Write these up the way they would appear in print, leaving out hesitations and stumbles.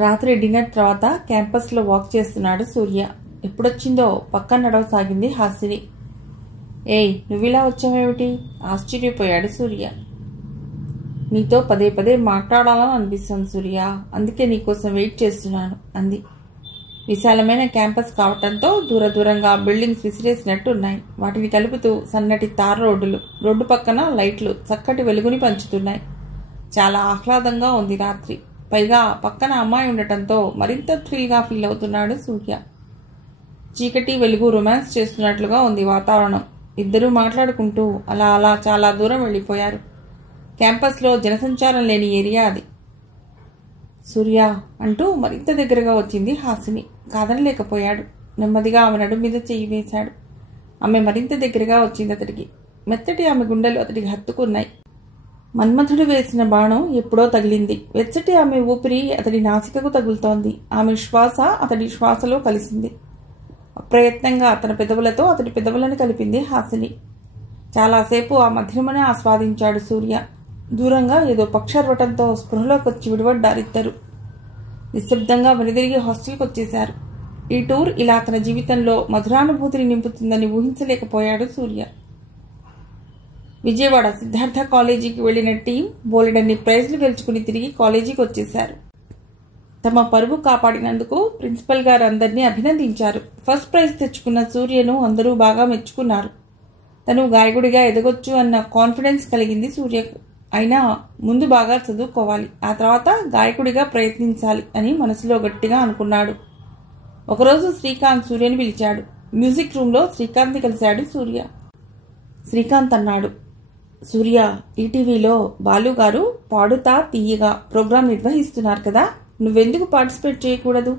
రాత్రి డిన్నర్ తర్వాత క్యాంపస్లో వాక్ చేస్తున్నాడు సూర్య. ఎప్పుడొచ్చిందో పక్కన నడవసాగింది హాసిని. ఏయ్, నువ్విలా వచ్చావేమిటి? ఆశ్చర్యపోయాడు సూర్య. నీతో పదే పదే మాట్లాడాలని అనిపిస్తుంది సూర్య, అందుకే నీకోసం వెయిట్ చేస్తున్నాను అంది. విశాలమైన క్యాంపస్ కావటంతో దూరంగా బిల్డింగ్స్ విసిరేసినట్టు ఉన్నాయి. వాటిని కలుపుతూ సన్నటి తార్ రోడ్డులు, రోడ్డు పక్కన లైట్లు చక్కటి వెలుగుని పంచుతున్నాయి. చాలా ఆహ్లాదంగా ఉంది రాత్రి. పైగా పక్కన అమ్మాయి ఉండటంతో మరింత థ్రిల్గా ఫీల్ అవుతున్నాడు సూర్య. చీకటి వెలుగు రొమాన్స్ చేస్తున్నట్లుగా ఉంది వాతావరణం. ఇద్దరూ మాట్లాడుకుంటూ అలా అలా చాలా దూరం వెళ్ళిపోయారు. క్యాంపస్లో జనసంచారం లేని ఏరియా అది. సూర్య అంటూ మరింత దగ్గరగా వచ్చింది హాసిని. కాదనలేకపోయాడు. నెమ్మదిగా ఆమె నడుము మీద చెయ్యి వేశాడు. ఆమె మరింత దగ్గరగా వచ్చింది అతడికి. మెత్తటి ఆమె గుండెలు అతడికి హత్తుకున్నాయి. మన్మథుడు వేసిన బాణం ఎప్పుడో తగిలింది. వెచ్చటి ఆమె ఊపిరి అతడి నాసికకు తగులుతోంది. ఆమె శ్వాస అతడి శ్వాసలో కలిసింది. అప్రయత్నంగా తన పెదవులతో అతడి పెదవులను కలిపింది హాసిని. చాలాసేపు ఆ మధ్యమనే ఆస్వాదించాడు సూర్య. దూరంగా ఏదో పక్షర్వటంతో స్పృహలోకి వచ్చి విడిపడ్డారిద్దరు. నిశ్శబ్దంగా వెనుదిరిగి హాస్టల్కి వచ్చేశారు. ఈ టూర్ ఇలా తన జీవితంలో మధురానుభూతిని నింపుతుందని ఊహించలేకపోయాడు సూర్య. విజయవాడ సిద్ధార్థ కాలేజీకి వెళ్లిన టీం బోలెడన్ని ప్రైజ్లు గెలుచుకుని తిరిగి కాలేజీకి వచ్చేశారు. తమ పరువు కాపాడినందుకు ప్రిన్సిపల్ గారు అందరినీ అభినందించారు. ఫస్ట్ ప్రైజ్ తెచ్చుకున్న సూర్యను అందరూ బాగా మెచ్చుకున్నారు. తను గాయకుడిగా ఎదగొచ్చు అన్న కాన్ఫిడెన్స్ కలిగింది సూర్యకు. అయినా ముందు బాగా చదువుకోవాలి, ఆ తర్వాత గాయకుడిగా ప్రయత్నించాలి అని మనసులో గట్టిగా అనుకున్నాడు. ఒకరోజు శ్రీకాంత్ సూర్యని పిలిచాడు. మ్యూజిక్ రూమ్లో శ్రీకాంత్ని కలిశాడు సూర్య. శ్రీకాంత్ అన్నాడు, సూర్య, ఈటీవీలో బాలుగారు పాడుతా తీయగా ప్రోగ్రాం నిర్వహిస్తున్నారు కదా, నువ్వెందుకు పార్టిసిపేట్ చేయకూడదు?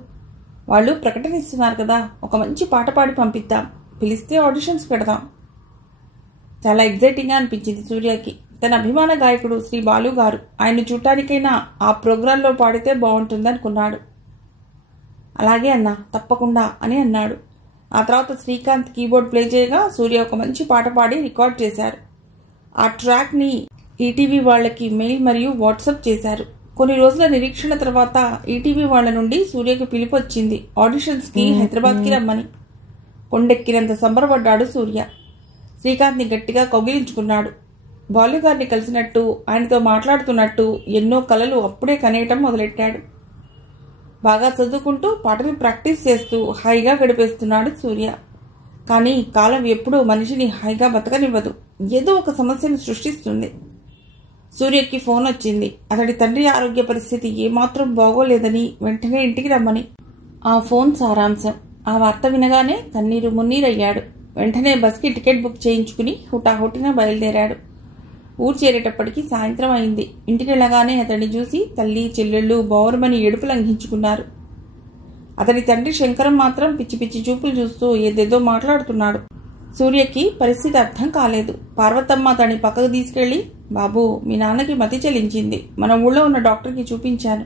వాళ్ళు ప్రకటన ఇస్తున్నారు కదా, ఒక మంచి పాట పాడి పంపిద్దాం, పిలిస్తే ఆడిషన్స్ పెడదాం. చాలా ఎగ్జైటింగ్గా అనిపించింది సూర్యకి. తన అభిమాన గాయకుడు శ్రీ బాలు గారు, ఆయన్ని చూడటానికైనా ఆ ప్రోగ్రాంలో పాడితే బాగుంటుందనుకున్నాడు. అలాగే అన్నా, తప్పకుండా అని అన్నాడు. ఆ తర్వాత శ్రీకాంత్ కీబోర్డ్ ప్లే చేయగా సూర్య ఒక మంచి పాట పాడి రికార్డ్ చేశారు. ఆ ట్రాక్ని ఈటీవీ వాళ్ళకి మెయిల్ మరియు వాట్సాప్ చేశారు. కొన్ని రోజుల నిరీక్షణ తర్వాత ఈటీవీ వాళ్ళ నుండి సూర్యకు పిలుపు వచ్చింది, ఆడిషన్స్కి హైదరాబాద్కి రమ్మని. కొండెక్కినంత సంబరపడ్డాడు సూర్య. శ్రీకాంత్ని గట్టిగా కౌగిలించుకున్నాడు. బాలుగారిని కలిసినట్టు, ఆయనతో మాట్లాడుతున్నట్టు ఎన్నో కలలు అప్పుడే కనేయటం మొదలెట్టాడు. బాగా చదువుకుంటూ పాటలు ప్రాక్టీస్ చేస్తూ హాయిగా గడిపేస్తున్నాడు సూర్య. కానీ కాలం ఎప్పుడూ మనిషిని హాయిగా బతకనివ్వదు, ఏదో ఒక సమస్యను సృష్టిస్తుంది. సూర్యకి ఫోన్ వచ్చింది. అతడి తండ్రి ఆరోగ్య పరిస్థితి ఏమాత్రం బాగోలేదని, వెంటనే ఇంటికి రమ్మని. ఆ ఫోన్ సారాంశం. ఆ వార్త వినగానే కన్నీరు మున్నీరయ్యాడు. వెంటనే బస్కి టికెట్ బుక్ చేయించుకుని హుటాహుటిన బయలుదేరాడు. ఊరు చేరేటప్పటికి సాయంత్రం అయింది. ఇంటికెళ్లగానే అతన్ని చూసి తల్లి చెల్లెళ్ళు బౌరమని ఏడుపు లంఘించుకున్నారు. అతడి తండ్రి శంకరం మాత్రం పిచ్చి పిచ్చి చూపులు చూస్తూ ఏదేదో మాట్లాడుతున్నాడు. సూర్యకి పరిస్థితి అర్థం కాలేదు. పార్వతమ్మ అతన్ని పక్కకు తీసుకెళ్లి, బాబు, మీ నాన్నకి మతి చెల్లించింది, మన ఊళ్ళో ఉన్న డాక్టర్కి చూపించాను,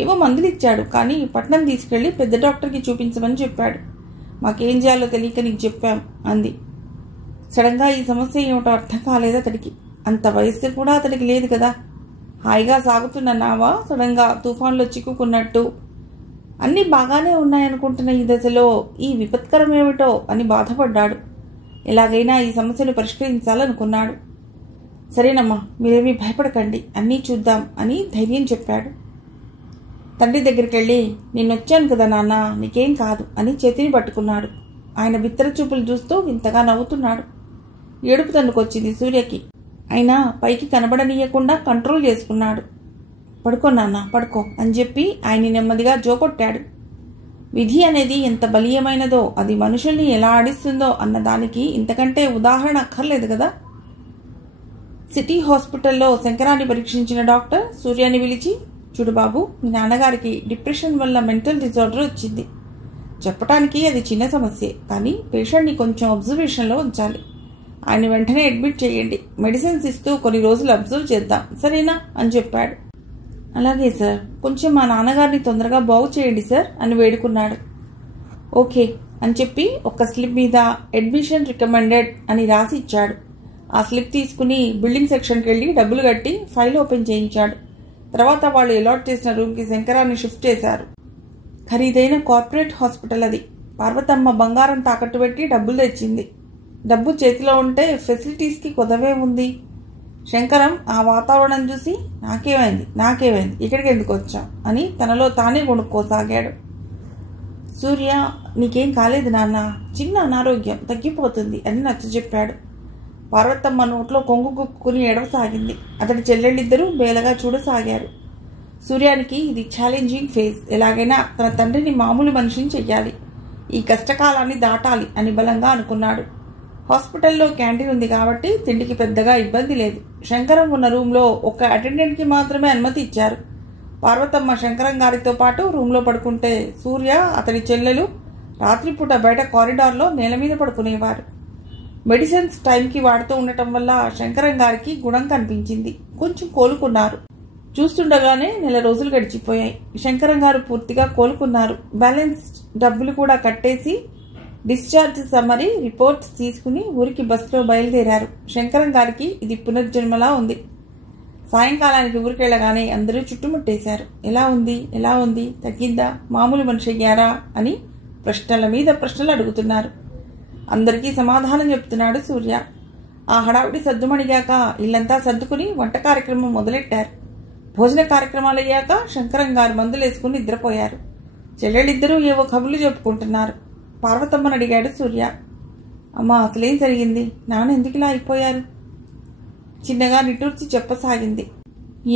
ఏవో మందులు ఇచ్చాడు, కానీ పట్నం తీసుకెళ్లి పెద్ద డాక్టర్కి చూపించమని చెప్పాడు, మాకేం చేయాలో తెలియక నీకు చెప్పాం అంది. సడన్గా ఈ సమస్య ఏమిటో అర్థం కాలేదు అతడికి. అంత వయస్సు కూడా అతడికి లేదు కదా. హాయిగా సాగుతున్న నావా సడన్గా తుఫాన్లో చిక్కుకున్నట్టు. అన్నీ బాగానే ఉన్నాయనుకుంటున్న ఈ దశలో ఈ విపత్కరం ఏమిటో అని బాధపడ్డాడు. ఎలాగైనా ఈ సమస్యను పరిష్కరించాలనుకున్నాడు. సరేనమ్మా, మీరేమీ భయపడకండి, అన్నీ చూద్దాం అని ధైర్యం చెప్పాడు. తండ్రి దగ్గరికి వెళ్ళి, నిన్నొచ్చాను కదా నాన్న, నీకేం కాదు అని చేతిని పట్టుకున్నాడు. ఆయన బిత్తర చూపులు చూస్తూ వింతగా నవ్వుతున్నాడు. ఏడుపు తన్నుకొచ్చింది సూర్యకి. అయినా పైకి కనబడనీయకుండా కంట్రోల్ చేసుకున్నాడు. పడుకో నాన్న, పడుకో అని చెప్పి ఆయన్ని నెమ్మదిగా జోకొట్టాడు. విధి అనేది ఎంత బలీయమైనదో, అది మనుషుల్ని ఎలా ఆడిస్తుందో అన్నదానికి ఇంతకంటే ఉదాహరణ అక్కర్లేదు కదా. సిటీ హాస్పిటల్లో శంకరాన్ని పరీక్షించిన డాక్టర్ సూర్యాన్ని పిలిచి, చూడు బాబు, మీ నాన్నగారికి డిప్రెషన్ వల్ల మెంటల్ డిజార్డర్ వచ్చింది. చెప్పటానికి అది చిన్న సమస్యే, కానీ పేషెంట్ని కొంచెం అబ్జర్వేషన్లో ఉంచాలి. ఆయన వెంటనే అడ్మిట్ చేయండి, మెడిసిన్స్ ఇస్తూ కొన్ని రోజులు అబ్జర్వ్ చేద్దాం, సరేనా అని చెప్పాడు. అలాగే సార్, కొంచెం మా నాన్నగారిని తొందరగా బాగు చేయండి సార్ అని వేడుకున్నాడు. ఓకే అని చెప్పి ఒక స్లిప్ మీద అడ్మిషన్ రికమెండెడ్ అని రాసి ఇచ్చాడు. ఆ స్లిప్ తీసుకుని బిల్డింగ్ సెక్షన్కి వెళ్ళి డబ్బులు కట్టి ఫైల్ ఓపెన్ చేయించాడు. తర్వాత వాళ్ళు అలాట్ చేసిన రూమ్కి శంకరాన్ని షిఫ్ట్ చేశారు. ఖరీదైన కార్పొరేట్ హాస్పిటల్ అది. పార్వతమ్మ బంగారం తాకట్టు పెట్టి డబ్బులు తెచ్చింది. డబ్బు చేతిలో ఉంటే ఫెసిలిటీస్కి కొదవే ఉంది. శంకరం ఆ వాతావరణం చూసి నాకేమైంది ఇక్కడికి ఎందుకు వచ్చాం అని తనలో తానే కొనుక్కోసాగాడు. సూర్య, నీకేం కాలేదు నాన్న, చిన్న అనారోగ్యం తగ్గిపోతుంది అని నచ్చజెప్పాడు. పార్వతమ్మ నోట్లో కొంగు కుక్కుని ఎడవసాగింది. అతడి చెల్లెళ్ళిద్దరూ బేలగా చూడసాగారు. సూర్యానికి ఇది ఛాలెంజింగ్ ఫేజ్. ఎలాగైనా తన తండ్రిని మామూలు మనిషిని చెయ్యాలి, ఈ కష్టకాలాన్ని దాటాలి అని బలంగా అనుకున్నాడు. హాస్పిటల్లో క్యాంటీన్ ఉంది కాబట్టి తిండికి పెద్దగా ఇబ్బంది లేదు. శంకరం ఉన్న రూమ్లో ఒక అటెండెంట్కి మాత్రమే అనుమతి ఇచ్చారు. పార్వతమ్మ శంకరం గారితో పాటు రూమ్లో పడుకుంటే సూర్య, అతడి చెల్లెలు రాత్రిపూట బయట కారిడార్లో నేల మీద పడుకునేవారు. మెడిసిన్స్ టైంకి వాడుతూ ఉండటం వల్ల శంకరం గారికి గుణం కనిపించింది. కొంచెం కోలుకున్నారు. చూస్తుండగానే 1 రోజులు గడిచిపోయాయి. శంకరం గారు పూర్తిగా కోలుకున్నారు. బ్యాలెన్స్ డబ్బులు కూడా కట్టేసి డిశ్చార్జ్ సమ్మరీ రిపోర్ట్స్ తీసుకుని ఊరికి బస్సులో బయలుదేరారు. శంకరం గారికి ఇది పునర్జన్మలా ఉంది. సాయంకాలానికి ఊరికెళ్ళగానే అందరూ చుట్టుముట్టేశారు. ఎలా ఉంది, తగ్గిందా, మామూలు మనిషి అయ్యారా అని ప్రశ్నల మీద ప్రశ్నలు అడుగుతున్నారు. అందరికీ సమాధానం చెప్తున్నాడు సూర్య. ఆ హడావిడి సద్దుమణిగాక ఇల్లంతా సర్దుకుని వంట కార్యక్రమం మొదలెట్టారు. భోజన కార్యక్రమాలయ్యాక శంకరం గారు మందులేసుకుని నిద్రపోయారు. చెల్లెళ్ళిద్దరూ ఏవో కబుర్లు చెప్పుకుంటున్నారు. పార్వతమ్మని అడిగాడు సూర్య. అమ్మా, అసలేం జరిగింది? నాన్న ఎందుకు ఇలా అయిపోయారు? చిన్నగా నిట్టూర్చి చెప్పసాగింది.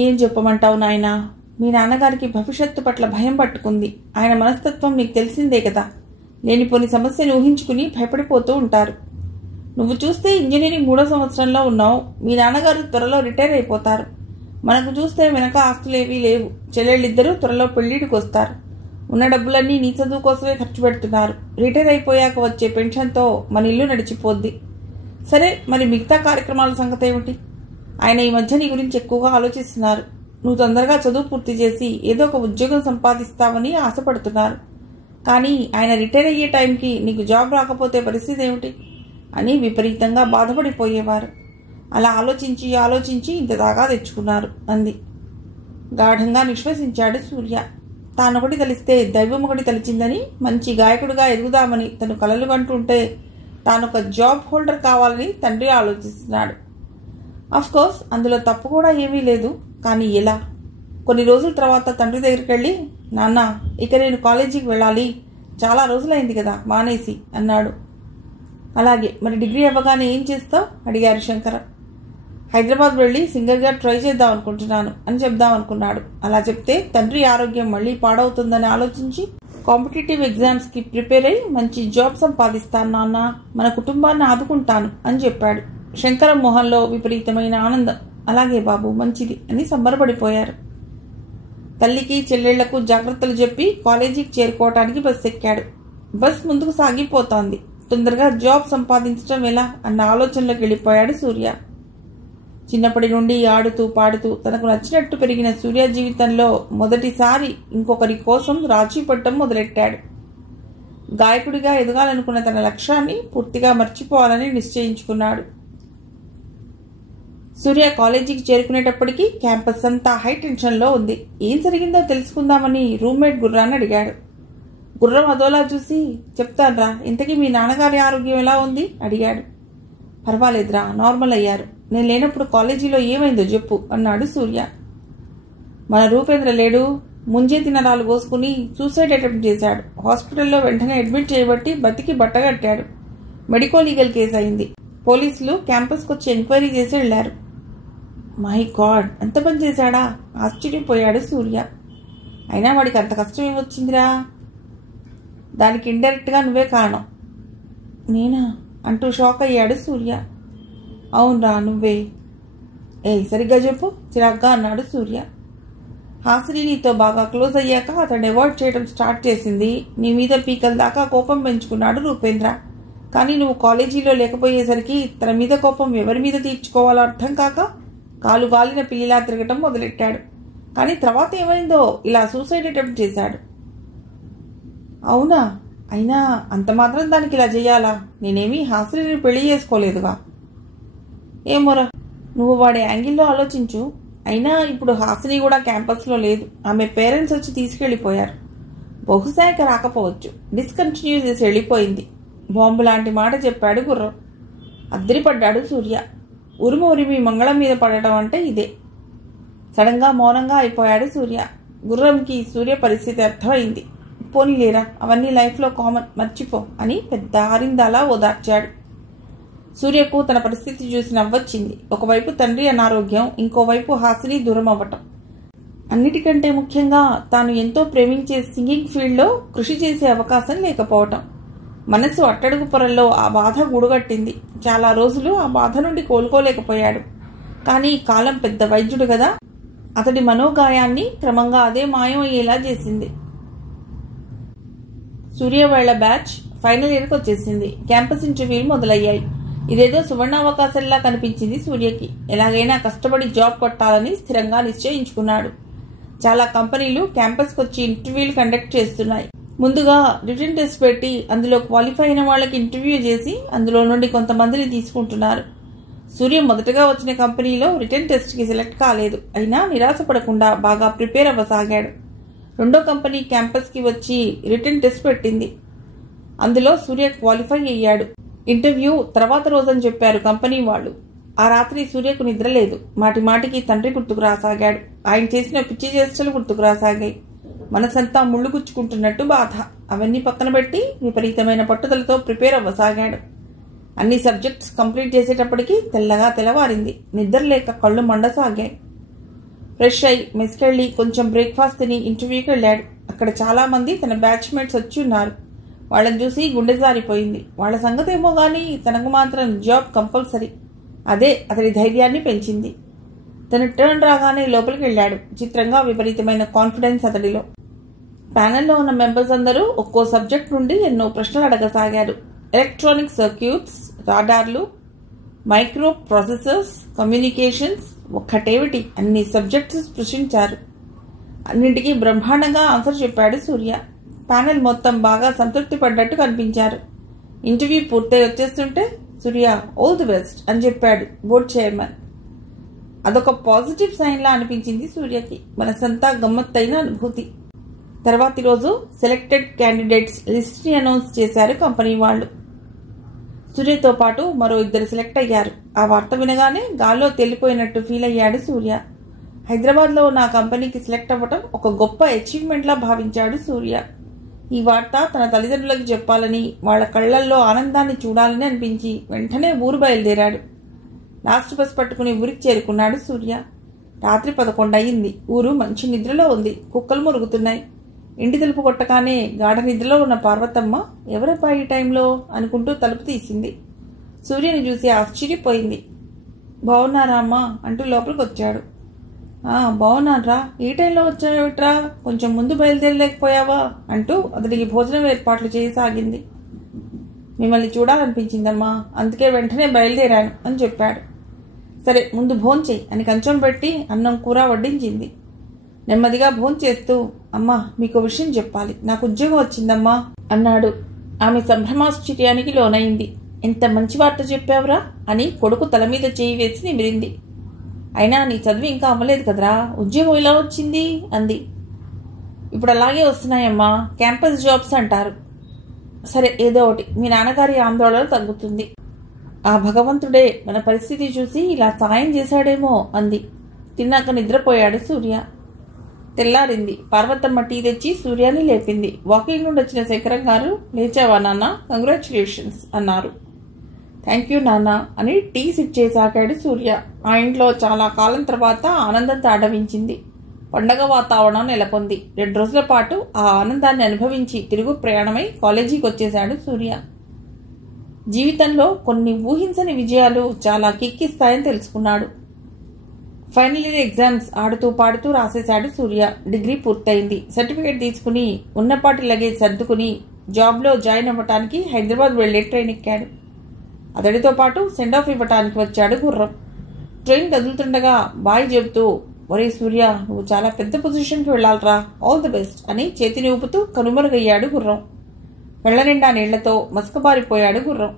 ఏం చెప్పమంటావు నాయనా, మీ నాన్నగారికి భవిష్యత్తు పట్ల భయం పట్టుకుంది. ఆయన మనస్తత్వం నీకు తెలిసిందే కదా. లేనిపోని సమస్యను ఊహించుకుని భయపడిపోతూ ఉంటారు. నువ్వు చూస్తే ఇంజనీరింగ్ 3వ సంవత్సరంలో ఉన్నావు. మీ నాన్నగారు త్వరలో రిటైర్ అయిపోతారు. మనకు చూస్తే వెనక ఆస్తులేవీ లేవు. చెల్లెళ్ళిద్దరూ త్వరలో పెళ్లిడికి వస్తారు. ఉన్న డబ్బులన్నీ నీ చదువు కోసమే ఖర్చు పెడుతున్నారు. రిటైర్ అయిపోయాక వచ్చే పెన్షన్తో మన ఇల్లు నడిచిపోద్ది. సరే, మరి మిగతా కార్యక్రమాల సంగతి ఏమిటి? ఆయన ఈ మధ్య నీ గురించి ఎక్కువగా ఆలోచిస్తున్నారు. నువ్వు తొందరగా చదువు పూర్తి చేసి ఏదో ఒక ఉద్యోగం సంపాదిస్తావని ఆశపడుతున్నారు. కానీ ఆయన రిటైర్ అయ్యే టైంకి నీకు జాబ్ రాకపోతే పరిస్థితి ఏమిటి అని విపరీతంగా బాధపడిపోయేవారు. అలా ఆలోచించి ఇంత దాకా తెచ్చుకున్నారు అంది. గాఢంగా నిశ్వసించాడు సూర్య. తానొకటి తలిస్తే దైవం ఒకటి తలిచిందని, మంచి గాయకుడిగా ఎదుగుదామని తను కలలు కంటుంటే తానొక జాబ్ హోల్డర్ కావాలని తండ్రి ఆలోచిస్తున్నాడు. అఫ్కోర్స్ అందులో తప్పు కూడా ఏమీ లేదు. కానీ ఎలా? కొన్ని రోజుల తర్వాత తండ్రి దగ్గరికి వెళ్ళి, నాన్న, ఇక నేను కాలేజీకి వెళ్ళాలి, చాలా రోజులైంది కదా మానేసి అన్నాడు. అలాగే, మరి డిగ్రీ అవ్వగానే ఏం చేస్తావు అడిగారు శంకర. హైదరాబాద్ వెళ్ళి సింగర్గా ట్రై చేద్దాం అనుకుంటున్నాను అని చెప్దాం అనుకున్నాడు. అలా చెప్తే తండ్రి ఆరోగ్యం మళ్లీ పాడవుతుందని ఆలోచించి కాంపిటేటివ్ ఎగ్జామ్స్కి ప్రిపేర్ అయ్యి మంచి జాబ్ సంపాదిస్తాను నాన్న, మన కుటుంబాన్ని ఆదుకుంటాను అని చెప్పాడు. శంకరం మొహంలో విపరీతమైన ఆనందం. అలాగే బాబు, మంచిది అని సంబరపడిపోయారు. తల్లికి చెల్లెళ్లకు జాగ్రత్తలు చెప్పి కాలేజీకి చేరుకోవటానికి బస్సు ఎక్కాడు. బస్ ముందుకు సాగిపోతోంది. తొందరగా జాబ్ సంపాదించడం ఎలా అన్న ఆలోచనలోకి వెళ్ళిపోయాడు సూర్య. చిన్నప్పటి నుండి ఆడుతూ పాడుతూ తనకు నచ్చినట్టు పెరిగిన సూర్య జీవితంలో మొదటిసారి ఇంకొకరి కోసం రాజీ పడటం మొదలెట్టాడు. గాయకుడిగా ఎదగాలనుకున్న తన లక్ష్యాన్ని పూర్తిగా మర్చిపోవాలని నిశ్చయించుకున్నాడు. సూర్య కాలేజీకి చేరుకునేటప్పటికీ క్యాంపస్ అంతా హై టెన్షన్లో ఉంది. ఏం జరిగిందో తెలుసుకుందామని రూమ్మేట్ గుర్రాన్ని అడిగాడు. గుర్రం అదోలా చూసి, చెప్తాన్రా, ఇంతకీ మీ నాన్నగారి ఆరోగ్యం ఎలా ఉంది అడిగాడు. పర్వాలేదురా, నార్మల్ అయ్యారు. నేను లేనప్పుడు కాలేజీలో ఏమైందో చెప్పు అన్నాడు సూర్య. మన రూపేంద్ర లేడు, ముంజేతి నరాలు కోసుకుని సూసైడ్ అటెంప్ట్ చేశాడు. హాస్పిటల్లో వెంటనే అడ్మిట్ చేయబట్టి బతికి బట్టగట్టాడు. మెడికో లీగల్ కేసు అయింది. పోలీసులు క్యాంపస్కి వచ్చి ఎంక్వైరీ చేసి వెళ్లారు. మై గాడ్, ఎంత పని చేశాడా? ఆశ్చర్యపోయాడు సూర్య. అయినా వాడికి అంత కష్టం ఏమొచ్చిందిరా? దానికి ఇండైరెక్ట్గా నువ్వే కారణం. నేనా అంటూ షాక్ అయ్యాడు సూర్య. అవునరా, నువ్వే. సరిగ్గా చెప్పు చిరాగ్గా అన్నాడు సూర్య. హాసిని నీతో బాగా క్లోజ్ అయ్యాక అతన్ని అవాయిడ్ చేయడం స్టార్ట్ చేసింది. నీ మీద పీకల దాకా కోపం పెంచుకున్నాడు రూపేంద్ర. కానీ నువ్వు కాలేజీలో లేకపోయేసరికి తన మీద కోపం ఎవరి మీద తీర్చుకోవాలో అర్థం కాక కాలు గాలిన పిల్లిలా తిరగటం మొదలెట్టాడు. కానీ తర్వాత ఏమైందో ఇలా సూసైడ్ అటెంప్ట్ చేశాడు. అవునా? అయినా అంత మాత్రం దానికి ఇలా చెయ్యాలా? నేనేమీ హాసిని పెళ్లి చేసుకోలేదుగా. ఏమోరా, నువ్వు వాడి యాంగిల్లో ఆలోచించు. అయినా ఇప్పుడు హాసిని కూడా క్యాంపస్లో లేదు. ఆమె పేరెంట్స్ వచ్చి తీసుకెళ్లిపోయారు. బహుశా ఇక రాకపోవచ్చు. డిస్కంటిన్యూ చేసి వెళ్ళిపోయింది. బాంబు లాంటి మాట చెప్పాడు గుర్రం. అద్దరిపడ్డాడు సూర్య. ఉరిమి మంగళం మీద పడటం అంటే ఇదే. సడన్గా మౌనంగా అయిపోయాడు సూర్య. గుర్రంకి సూర్య పరిస్థితి అర్థమైంది. పోనీలేరా, అవన్నీ లైఫ్లో కామన్, మర్చిపో అని పెద్ద ఆరిందాలా ఓదార్చాడు. సూర్యకు తన పరిస్థితి చూసి నవ్వొచ్చింది. ఒకవైపు తండ్రి అనారోగ్యం, ఇంకోవైపు హాసిని దూరం అవ్వటం. అన్నిటికంటే ముఖ్యంగా తాను ఎంతో ప్రేమించే సింగింగ్ ఫీల్డ్లో కృషి చేసే అవకాశం లేకపోవటం. మనసు అట్టడుగు పొరల్లో ఆ బాధ గూడుగట్టింది. చాలా రోజులు ఆ బాధ నుండి కోలుకోలేకపోయాడు. కానీ కాలం పెద్ద వైద్యుడు కదా, అతడి మనోగాయాన్ని క్రమంగా అదే మాయం అయ్యేలా చేసింది. సూర్య వాళ్ళ బ్యాచ్ ఫైనల్ ఇయర్కి వచ్చేసింది. క్యాంపస్ ఇంటర్వ్యూలు మొదలయ్యాయి. ఇదేదో సువర్ణావకాశంలా కనిపించింది సూర్యకి. ఎలాగైనా కష్టపడి జాబ్ కొట్టాలని స్థిరంగా నిశ్చయించుకున్నాడు. చాలా కంపెనీలు క్యాంపస్కి వచ్చి ఇంటర్వ్యూలు కండక్ట్ చేస్తున్నాయి. ముందుగా రిటన్ టెస్ట్ పెట్టి అందులో క్వాలిఫై అయిన వాళ్ళకి ఇంటర్వ్యూ చేసి అందులో నుండి కొంతమందిని తీసుకుంటున్నారు. సూర్య మొదటగా వచ్చిన కంపెనీలో రిటన్ టెస్ట్కి సెలెక్ట్ కాలేదు. అయినా నిరాశపడకుండా బాగా ప్రిపేర్ అవ్వసాగాడు. రెండో కంపెనీ క్యాంపస్కి వచ్చి రిటన్ టెస్ట్ పెట్టింది. అందులో సూర్య క్వాలిఫై అయ్యాడు. ఇంటర్వ్యూ తర్వాత రోజని చెప్పారు కంపెనీ వాళ్ళు. ఆ రాత్రి సూర్యకు నిద్ర లేదు. మాటి మాటికి తండ్రి గుర్తుకు రాసాగాడు. ఆయన చేసిన పిచ్చి చేష్టలు గుర్తుకు రాసాగాయి. మనసంతా ముళ్ళు గుచ్చుకుంటున్నట్టు బాధ. అవన్నీ పక్కన పెట్టి విపరీతమైన పట్టుదలతో ప్రిపేర్ అవ్వసాగాడు. అన్ని సబ్జెక్ట్స్ కంప్లీట్ చేసేటప్పటికి తెల్లగా తెల్లవారింది. నిద్ర లేక కళ్ళు మండసాగాయి. ఫ్రెష్ అయి మెస్కెళ్ళి కొంచెం బ్రేక్ఫాస్ట్ తిని ఇంటర్వ్యూకి వెళ్ళాడు. అక్కడ చాలా మంది తన బ్యాచ్మేట్స్ వచ్చి ఉన్నారు. వాళ్ళని చూసి గుండె జారిపోయింది. వాళ్ళ సంగతేమో గానీ తనకు మాత్రం జాబ్ కంపల్సరీ. అదే అతడి ధైర్యాన్ని పెంచింది. తన టర్న్ రాగానే లోపలికి వెళ్ళాడు. చిత్రంగా విపరీతమైన కాన్ఫిడెన్స్ అతడిలో. ప్యానెల్లో ఉన్న మెంబర్స్ అందరూ ఒక్కో సబ్జెక్ట్ నుండి ఎన్నో ప్రశ్నలు అడగసాగారు. ఎలక్ట్రానిక్ సర్క్యూట్స్, రాడార్లు, మైక్రో ప్రాసెసర్స్, కమ్యూనికేషన్స్, ఒక్కటేమిటి అన్ని సబ్జెక్ట్స్ స్పృశించారు. అన్నింటికీ బ్రహ్మాండంగా ఆన్సర్ చెప్పాడు సూర్య. ప్యానెల్ మొత్తం బాగా సంతృప్తి పడ్డట్టు కనిపించారు. ఇంటర్వ్యూ పూర్తయి వచ్చేస్తుంటే సూర్య ఆల్ ది బెస్ట్ అని చెప్పాడు బోర్డ్ చైర్మన్. అదొక పాజిటివ్ సైన్లా అనిపించింది సూర్యకి. మనసంతా గమ్మత్తైన అనుభూతి. తర్వాతి రోజు సెలెక్టెడ్ క్యాండిడేట్స్ లిస్ట్ని అనౌన్స్ చేశారు కంపెనీ వాళ్ళు. సూర్యతో పాటు మరో 2 సెలెక్ట్ అయ్యారు. ఆ వార్త వినగానే గాల్లో తేలిపోయినట్టు ఫీల్ అయ్యాడు సూర్య. హైదరాబాద్లో ఉన్న ఆ కంపెనీకి సెలెక్ట్ అవ్వటం ఒక గొప్ప అచీవ్మెంట్లా భావించాడు సూర్య. ఈ వార్త తన తల్లిదండ్రులకు చెప్పాలని, వాళ్ళ కళ్లల్లో ఆనందాన్ని చూడాలని అనిపించి వెంటనే ఊరు బయలుదేరాడు. లాస్ట్ బస్ పట్టుకుని ఊరికి చేరుకున్నాడు సూర్య. రాత్రి 11 అయింది. ఊరు మంచి నిద్రలో ఉంది. కుక్కలు మురుగుతున్నాయి. ఇంటి తలుపు కొట్టగానే గాఢ నిద్రలో ఉన్న పార్వతమ్మ ఎవరబ్బా ఈ టైంలో అనుకుంటూ తలుపు తీసింది. సూర్యని చూసి ఆశ్చర్యపోయింది. బాగున్నారా అమ్మా అంటూ లోపలికి వచ్చాడు. బాగున్నాన్రా, ఈ టైంలో వచ్చావేట్రా, కొంచెం ముందు బయలుదేరలేకపోయావా అంటూ అతడికి భోజనం ఏర్పాట్లు చేయసాగింది. మిమ్మల్ని చూడాలనిపించిందమ్మా, అందుకే వెంటనే బయలుదేరాను అని చెప్పాడు. సరే ముందు భోంచేయి అని కంచం పెట్టి అన్నం కూర వడ్డించింది. నెమ్మదిగా భోంచేస్తూ అమ్మా మీకు విషయం చెప్పాలి, నాకు ఉద్యోగం వచ్చిందమ్మా అన్నాడు. ఆమె సంభ్రమాశ్చర్యానికి లోనైంది. ఎంత మంచి వార్త చెప్పావురా అని కొడుకు తల మీద చేయి వేసి నిమిరింది. అయినా నీ చదువు ఇంకా అవ్వలేదు కదరా, ఉద్యోగం ఎలా వచ్చింది అంది. ఇప్పుడు అలాగే వస్తున్నాయమ్మా, క్యాంపస్ జాబ్స్ అంటారు. సరే ఏదో ఒకటి, మీ నాన్నగారి ఆందోళన తగ్గుతుంది. ఆ భగవంతుడే మన పరిస్థితి చూసి ఇలా సాయం చేశాడేమో అంది. తిన్నాక నిద్రపోయాడు సూర్య. తెల్లారింది. పార్వతమ్మ టీ తెచ్చి సూర్యాని లేపింది. వాకింగ్ నుండి వచ్చిన శేఖరం గారు, లేచావా నాన్న, కంగ్రాచులేషన్స్ అన్నారు. థ్యాంక్ యూ నాన్న అని టీ సిప్ చేసాగాడు సూర్య. ఆ ఇంట్లో చాలా కాలం తర్వాత ఆనందం తాడవించింది. పండగ వాతావరణం నెలకొంది. 2 రోజుల పాటు ఆ ఆనందాన్ని అనుభవించి తిరుగు ప్రయాణమై కాలేజీకి వచ్చేశాడు సూర్య. జీవితంలో కొన్ని ఊహించని విజయాలు చాలా కిక్కిస్తాయని తెలుసుకున్నాడు. ఫైనల్ ఇయర్ ఎగ్జామ్స్ ఆడుతూ పాడుతూ రాసేశాడు సూర్య. డిగ్రీ పూర్తయింది. సర్టిఫికేట్ తీసుకుని ఉన్నపాటి లగేజ్ సర్దుకుని జాబ్లో జాయిన్ అవ్వటానికి హైదరాబాద్ వెళ్లే ట్రైన్ ఎక్కాడు. అతడితో పాటు సెండ్ ఆఫ్ ఇవ్వటానికి వచ్చాడు గుర్రం. ట్రైన్ కదులుతుండగా బాయ్ చెబుతూ, ఒరే సూర్య, నువ్వు చాలా పెద్ద పొజిషన్కి వెళ్లాలరా, ఆల్ ది బెస్ట్ అని చేతిని ఊపుతూ కనుమరుగయ్యాడు గుర్రం. వెళ్ల నిండా నీళ్లతో మసకబారిపోయాడు గుర్రం.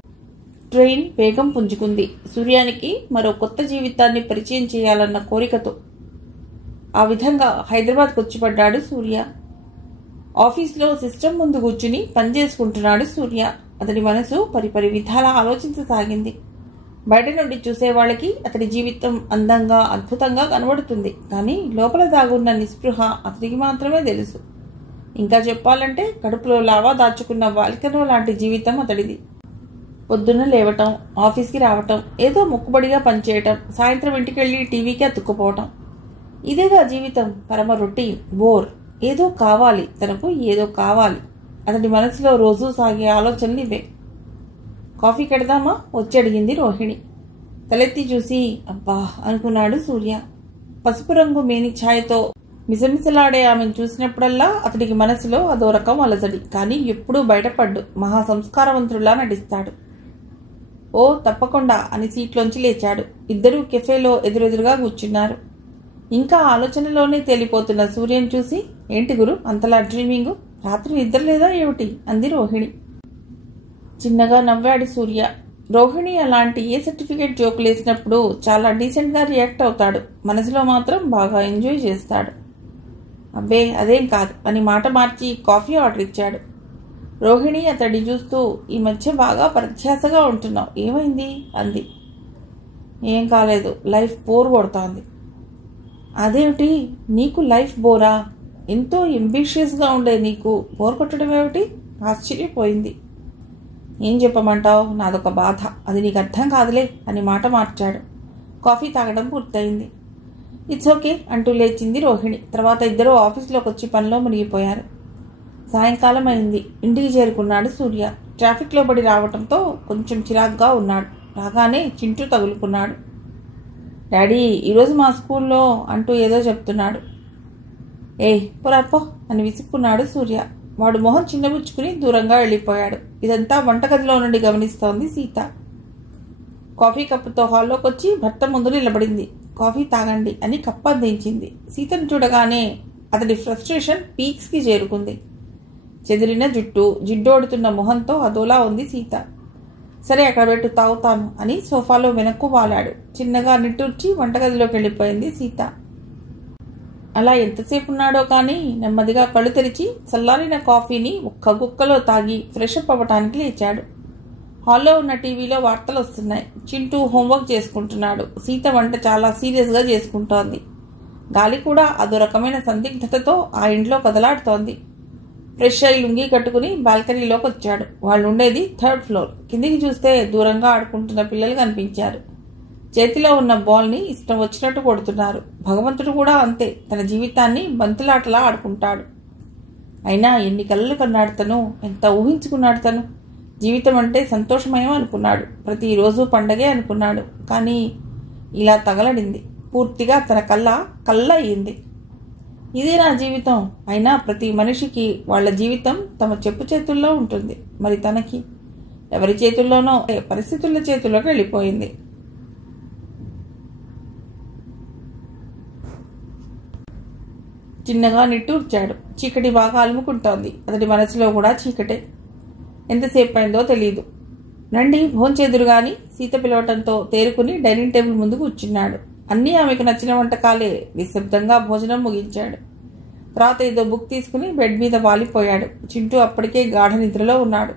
ట్రైన్ వేగం పుంజుకుంది. సూర్యానికి మరో కొత్త జీవితాన్ని పరిచయం చేయాలన్న కోరికతో. ఆ విధంగా హైదరాబాద్కు వచ్చి పడ్డాడు సూర్య. ఆఫీస్లో సిస్టమ్ ముందు కూర్చుని పనిచేసుకుంటున్నాడు సూర్య. అతడి మనసు పరిపరి విధాలా ఆలోచించసాగింది. బయట నుండి చూసే వాళ్ళకి అతడి జీవితం అందంగా అద్భుతంగా కనబడుతుంది. కానీ లోపల దాగున్న నిస్పృహ అతడికి మాత్రమే తెలుసు. ఇంకా చెప్పాలంటే కడుపులో లావా దాచుకున్న వాల్కనో లాంటి జీవితం అతడిది. పొద్దున్న లేవటం, ఆఫీస్కి రావటం, ఏదో మొక్కుబడిగా పనిచేయటం, సాయంత్రం ఇంటికెళ్ళి టీవీకి అతుక్కుపోవటం, ఇదేగా జీవితం. పరమ రొటీన్, బోర్. ఏదో కావాలి, తనకు ఏదో కావాలి. అతడి మనసులో రోజూ సాగే ఆలోచనలు ఇవే. కాఫీ కెడదామా వచ్చి అడిగింది రోహిణి. తలెత్తి చూసి అబ్బా అనుకున్నాడు సూర్య. పసుపు రంగు మేని ఛాయతో మిసమిసలాడే ఆమెను చూసినప్పుడల్లా అతడికి మనసులో అదో రకం అలజడి. కానీ ఎప్పుడూ బయటపడ్డు. మహా సంస్కారవంతుడిలా నటిస్తాడు. ఓ తప్పకుండా అని సీట్లోంచి లేచాడు. ఇద్దరూ కెఫేలో ఎదురెదురుగా కూర్చున్నారు. ఇంకా ఆలోచనలోనే తేలిపోతున్న సూర్యను చూసి ఏంటి గురు అంతలా డ్రీమింగు, రాత్రి నిద్ర లేదా ఏమిటి అంది రోహిణి. చిన్నగా నవ్వాడు సూర్య. రోహిణి అలాంటి ఏ సర్టిఫికేట్ జోకులేసినప్పుడు చాలా డీసెంట్గా రియాక్ట్ అవుతాడు. మనసులో మాత్రం బాగా ఎంజాయ్ చేస్తాడు. అబ్బే అదేం కాదు అని మాట మార్చి కాఫీ ఆర్డర్ ఇచ్చాడు. రోహిణి అతడిని చూస్తూ ఈ మధ్య బాగా ప్రత్యాశగా ఉంటున్నావు, ఏమైంది అంది. ఏం కాలేదు, లైఫ్ బోర్ కొడుతోంది. అదేమిటి నీకు లైఫ్ బోరా? ఎంతో అంబిషియస్గా ఉండే నీకు బోర్ కొట్టడం ఏమిటి? ఆశ్చర్యపోయింది. ఏం చెప్పమంటావు, నాదొక బాధ, అది నీకు అర్థం కాదులే అని మాట మార్చాడు. కాఫీ తాగడం పూర్తయింది. ఇట్స్ ఓకే అంటూ లేచింది రోహిణి. తర్వాత ఇద్దరూ ఆఫీస్లోకి వచ్చి పనిలో మునిగిపోయారు. సాయంకాలం అయింది. ఇంటికి చేరుకున్నాడు సూర్య. ట్రాఫిక్లో పడి రావడంతో కొంచెం చిరాగ్గా ఉన్నాడు. రాగానే చింటూ తగులుకున్నాడు. డాడీ ఈరోజు మా స్కూల్లో అంటూ ఏదో చెప్తున్నాడు. పొరపో అని విసుక్కున్నాడు సూర్య. వాడు మొహం చిన్నబుచ్చుకుని దూరంగా వెళ్ళిపోయాడు. ఇదంతా వంటగదిలో నుండి గమనిస్తోంది సీత. కాఫీ కప్పుతో హాల్లోకి వచ్చి భర్త ముందు నిలబడింది. కాఫీ తాగండి అని కప్పు అందించింది. సీతను చూడగానే అతడి ఫ్రస్ట్రేషన్ పీక్స్కి చేరుకుంది. చెదిరిన జుట్టు, జిడ్డోడుతున్న మొహంతో అదోలా ఉంది సీత. సరే అక్కడ పెట్టు, తాగుతాను అని సోఫాలో వెనక్కు వాలాడు. చిన్నగా నిట్టూర్చి వంటగదిలోకి వెళ్ళిపోయింది సీత. అలా ఎంతసేపు ఉన్నాడో కానీ నెమ్మదిగా కళ్ళు తెరిచి చల్లారిన కాఫీని ఒక్క గుక్కలో తాగి ఫ్రెష్ అప్ అవ్వటానికి లేచాడు. హాల్లో ఉన్న టీవీలో వార్తలు వస్తున్నాయి. చింటూ హోంవర్క్ చేసుకుంటున్నాడు. సీత వంట చాలా సీరియస్గా చేసుకుంటోంది. గాలి కూడా అదో రకమైన సందిగ్ధతతో ఆ ఇంట్లో కదలాడుతోంది. ఫ్రెష్ అయి లుంగి కట్టుకుని బాల్కనీలోకి వచ్చాడు. వాళ్ళు ఉండేది 3rd ఫ్లోర్. కిందికి చూస్తే దూరంగా ఆడుకుంటున్న పిల్లలు కనిపించారు. చేతిలో ఉన్న బాల్ని ఇష్టం వచ్చినట్టు కొడుతున్నారు. భగవంతుడు కూడా అంతే, తన జీవితాన్ని బంతులాటలా ఆడుకుంటాడు. అయినా ఎన్ని కలలు కన్నాడు తను, ఎంత ఊహించుకున్నాడు తను. జీవితం అంటే సంతోషమయం అనుకున్నాడు. ప్రతిరోజు పండగే అనుకున్నాడు. కానీ ఇలా తగలడింది. పూర్తిగా తన కళ్ళ అయ్యింది. ఇదే నా జీవితం. అయినా ప్రతి మనిషికి వాళ్ళ జీవితం తమ చెప్పు చేతుల్లో ఉంటుంది. మరి తనకి ఎవరి చేతుల్లోనో పరిస్థితుల చేతుల్లోకి వెళ్ళిపోయింది. చిన్నగా నిట్టూర్చాడు. చీకటి బాగా అలుముకుంటోంది. అతడి మనసులో కూడా చీకటే. ఎంతసేపు అయిందో తెలియదు. రండి భోంచేదురు గాని సీత పిలవటంతో తేరుకుని డైనింగ్ టేబుల్ ముందు కూర్చున్నాడు. అన్నీ ఆమెకు నచ్చిన వంటకాలే. నిశ్శబ్దంగా భోజనం ముగించాడు. తర్వాత ఏదో బుక్ తీసుకుని బెడ్ మీద వాలిపోయాడు. చింటూ అప్పటికే గాఢ నిద్రలో ఉన్నాడు.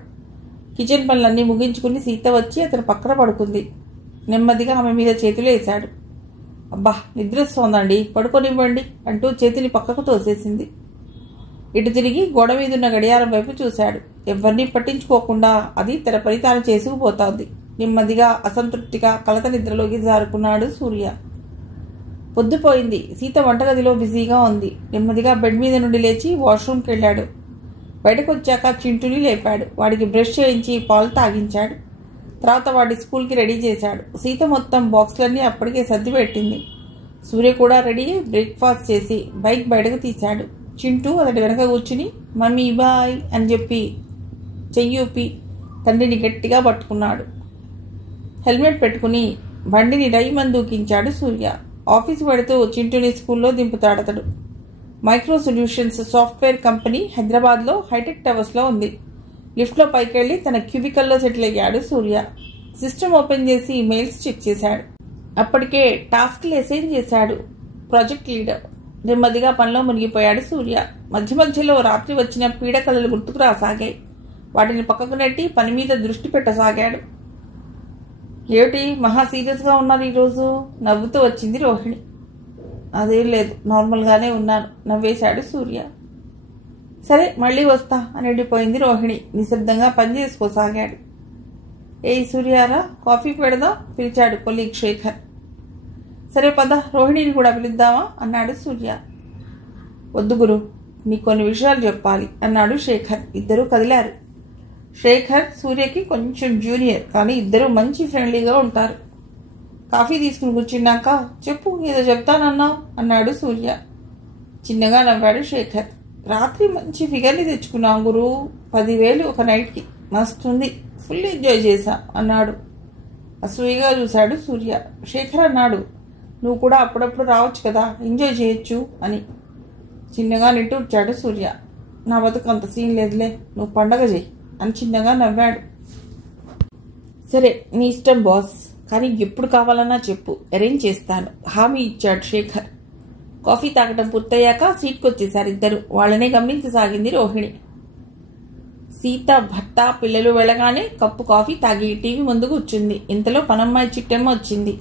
కిచెన్ పనులన్నీ ముగించుకుని సీత వచ్చి అతని పక్కన పడుకుంది. నెమ్మదిగా ఆమె మీద చేతులు వేశాడు. అబ్బా నిద్రొస్తోందండి, పడుకోనివ్వండి అంటూ చేతిని పక్కకు తోసేసింది. ఇటు తిరిగి గోడ మీదున్న గడియారం వైపు చూశాడు. ఎవరినీ పట్టించుకోకుండా అది తన పని తాను చేసుకుపోతోంది. నెమ్మదిగా అసంతృప్తిగా కలత నిద్రలోకి జారుకున్నాడు సూర్య. పొద్దుపోయింది. సీత వంటగదిలో బిజీగా ఉంది. నెమ్మదిగా బెడ్ మీద నుండి లేచి వాష్రూమ్కి వెళ్ళాడు. బయటకు వచ్చాక చింటూని లేపాడు. వాడికి బ్రష్ చేయించి పాలు తాగించాడు. తర్వాత వాడి స్కూల్కి రెడీ చేశాడు. సీత మొత్తం బాక్స్లన్నీ అప్పటికే సర్ది పెట్టింది. సూర్య కూడా రెడీ బ్రేక్ఫాస్ట్ చేసి బైక్ బయటకు తీశాడు. చింటూ అతడి వెనక కూర్చుని మమ్మీ బాయ్ అని చెప్పి చెయ్యూపి తండ్రిని గట్టిగా పట్టుకున్నాడు. హెల్మెట్ పెట్టుకుని బండిని రైమని దూకించాడు సూర్య. ఆఫీస్ పెడుతూ చింటూని స్కూల్లో దింపుతాడతడు. మైక్రో సొల్యూషన్స్ సాఫ్ట్వేర్ కంపెనీ హైదరాబాద్లో హైటెక్ టవర్స్లో ఉంది. లిఫ్ట్లో పైకెళ్ళి తన క్యూబికల్లో సెటిల్ అయ్యాడు సూర్య. సిస్టమ్ ఓపెన్ చేసి మెయిల్స్ చెక్ చేశాడు. అప్పటికే టాస్క్లు అసైన్ చేశాడు ప్రాజెక్ట్ లీడర్. నెమ్మదిగా పనిలో మునిగిపోయాడు సూర్య. మధ్య మధ్యలో రాత్రి వచ్చిన పీడకలలు గుర్తుకు రాసాగాయి. వాటిని పక్కకు నెట్టి పని మీద దృష్టి పెట్టసాగాడు. ఏమిటి మహా సీరియస్గా ఉన్నారు ఈరోజు? నవ్వుతూ వచ్చింది రోహిణి. అదేం లేదు, నార్మల్గానే ఉన్నాను నవ్వేశాడు సూర్య. సరే మళ్ళీ వస్తా అని వెళ్ళిపోయింది రోహిణి. నిశ్శబ్దంగా పని చేసుకోసాగాడు. ఏయ్ సూర్యారా, కాఫీకి పెడదాం పిలిచాడు కొలీగ్ శేఖర్. సరే పద, రోహిణిని కూడా పిలుద్దామా అన్నాడు సూర్య. వద్దు గురు, నీకు కొన్ని విషయాలు చెప్పాలి అన్నాడు శేఖర్. ఇద్దరూ కదిలారు. శేఖర్ సూర్యకి కొంచెం జూనియర్, కానీ ఇద్దరు మంచి ఫ్రెండ్లీగా ఉంటారు. కాఫీ తీసుకుని కూర్చున్నాక చెప్పు, ఏదో చెప్తానన్నావు అన్నాడు సూర్య. చిన్నగా నవ్వాడు శేఖర్. రాత్రి మంచి ఫిగర్ని తెచ్చుకున్నాం గురు, 10,000 ఒక నైట్కి, మస్తుంది, ఫుల్ ఎంజాయ్ చేశా అన్నాడు. అసూయగా చూశాడు సూర్య. శేఖర్ అన్నాడు, నువ్వు కూడా అప్పుడప్పుడు రావచ్చు కదా, ఎంజాయ్ చేయొచ్చు అని. చిన్నగా నిట్టూర్చాడు సూర్య. నా బతుకు అంత సీన్ లేదులే, నువ్వు పండగ చేయి అని చిన్నగా నవ్వాడు. సరే నీ ఇష్టం బాస్, కానీ ఎప్పుడు కావాలన్నా చెప్పు, అరేంజ్ చేస్తాను హామీ ఇచ్చాడు శేఖర్. కాఫీ తాగటం పూర్తయ్యాక సీట్కి వచ్చేసారు ఇద్దరు. వాళ్ళనే గమనించసాగింది రోహిణి. సీత భర్త పిల్లలు వెళ్ళగానే కప్పు కాఫీ తాగి టీవీ ముందు కూర్చుంది. ఇంతలో పనమ్మాయి చిట్టమ్మ వచ్చింది.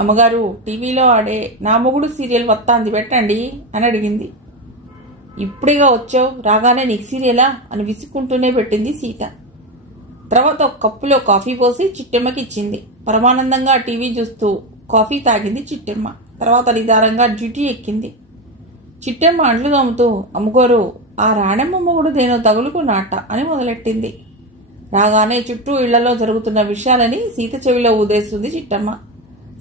అమ్మగారు, టీవీలో ఆడే నా మొగుడు సీరియల్ వస్తాంది పెట్టండి అని అడిగింది. ఇప్పుడేగా వచ్చావు, రాగానే నీకు సీరియలా అని విసుక్కుంటూనే పెట్టింది సీత. తర్వాత ఒక కప్పులో కాఫీ పోసి చిట్టెమ్మకి ఇచ్చింది. పరమానందంగా టీవీ చూస్తూ కాఫీ తాగింది చిట్టెమ్మ. తర్వాత నిదానంగా డ్యూటీ ఎక్కింది. చిట్టెమ్మ అంట్లు తోముతూ, అమ్మగారు, ఆ రాణమ్మ మొగుడు దేనో తగులుకున్నాట అని మొదలెట్టింది. రాగానే చుట్టూ ఇళ్లలో జరుగుతున్న విషయాలని సీత చెవిలో ఊదేస్తుంది చిట్టమ్మ.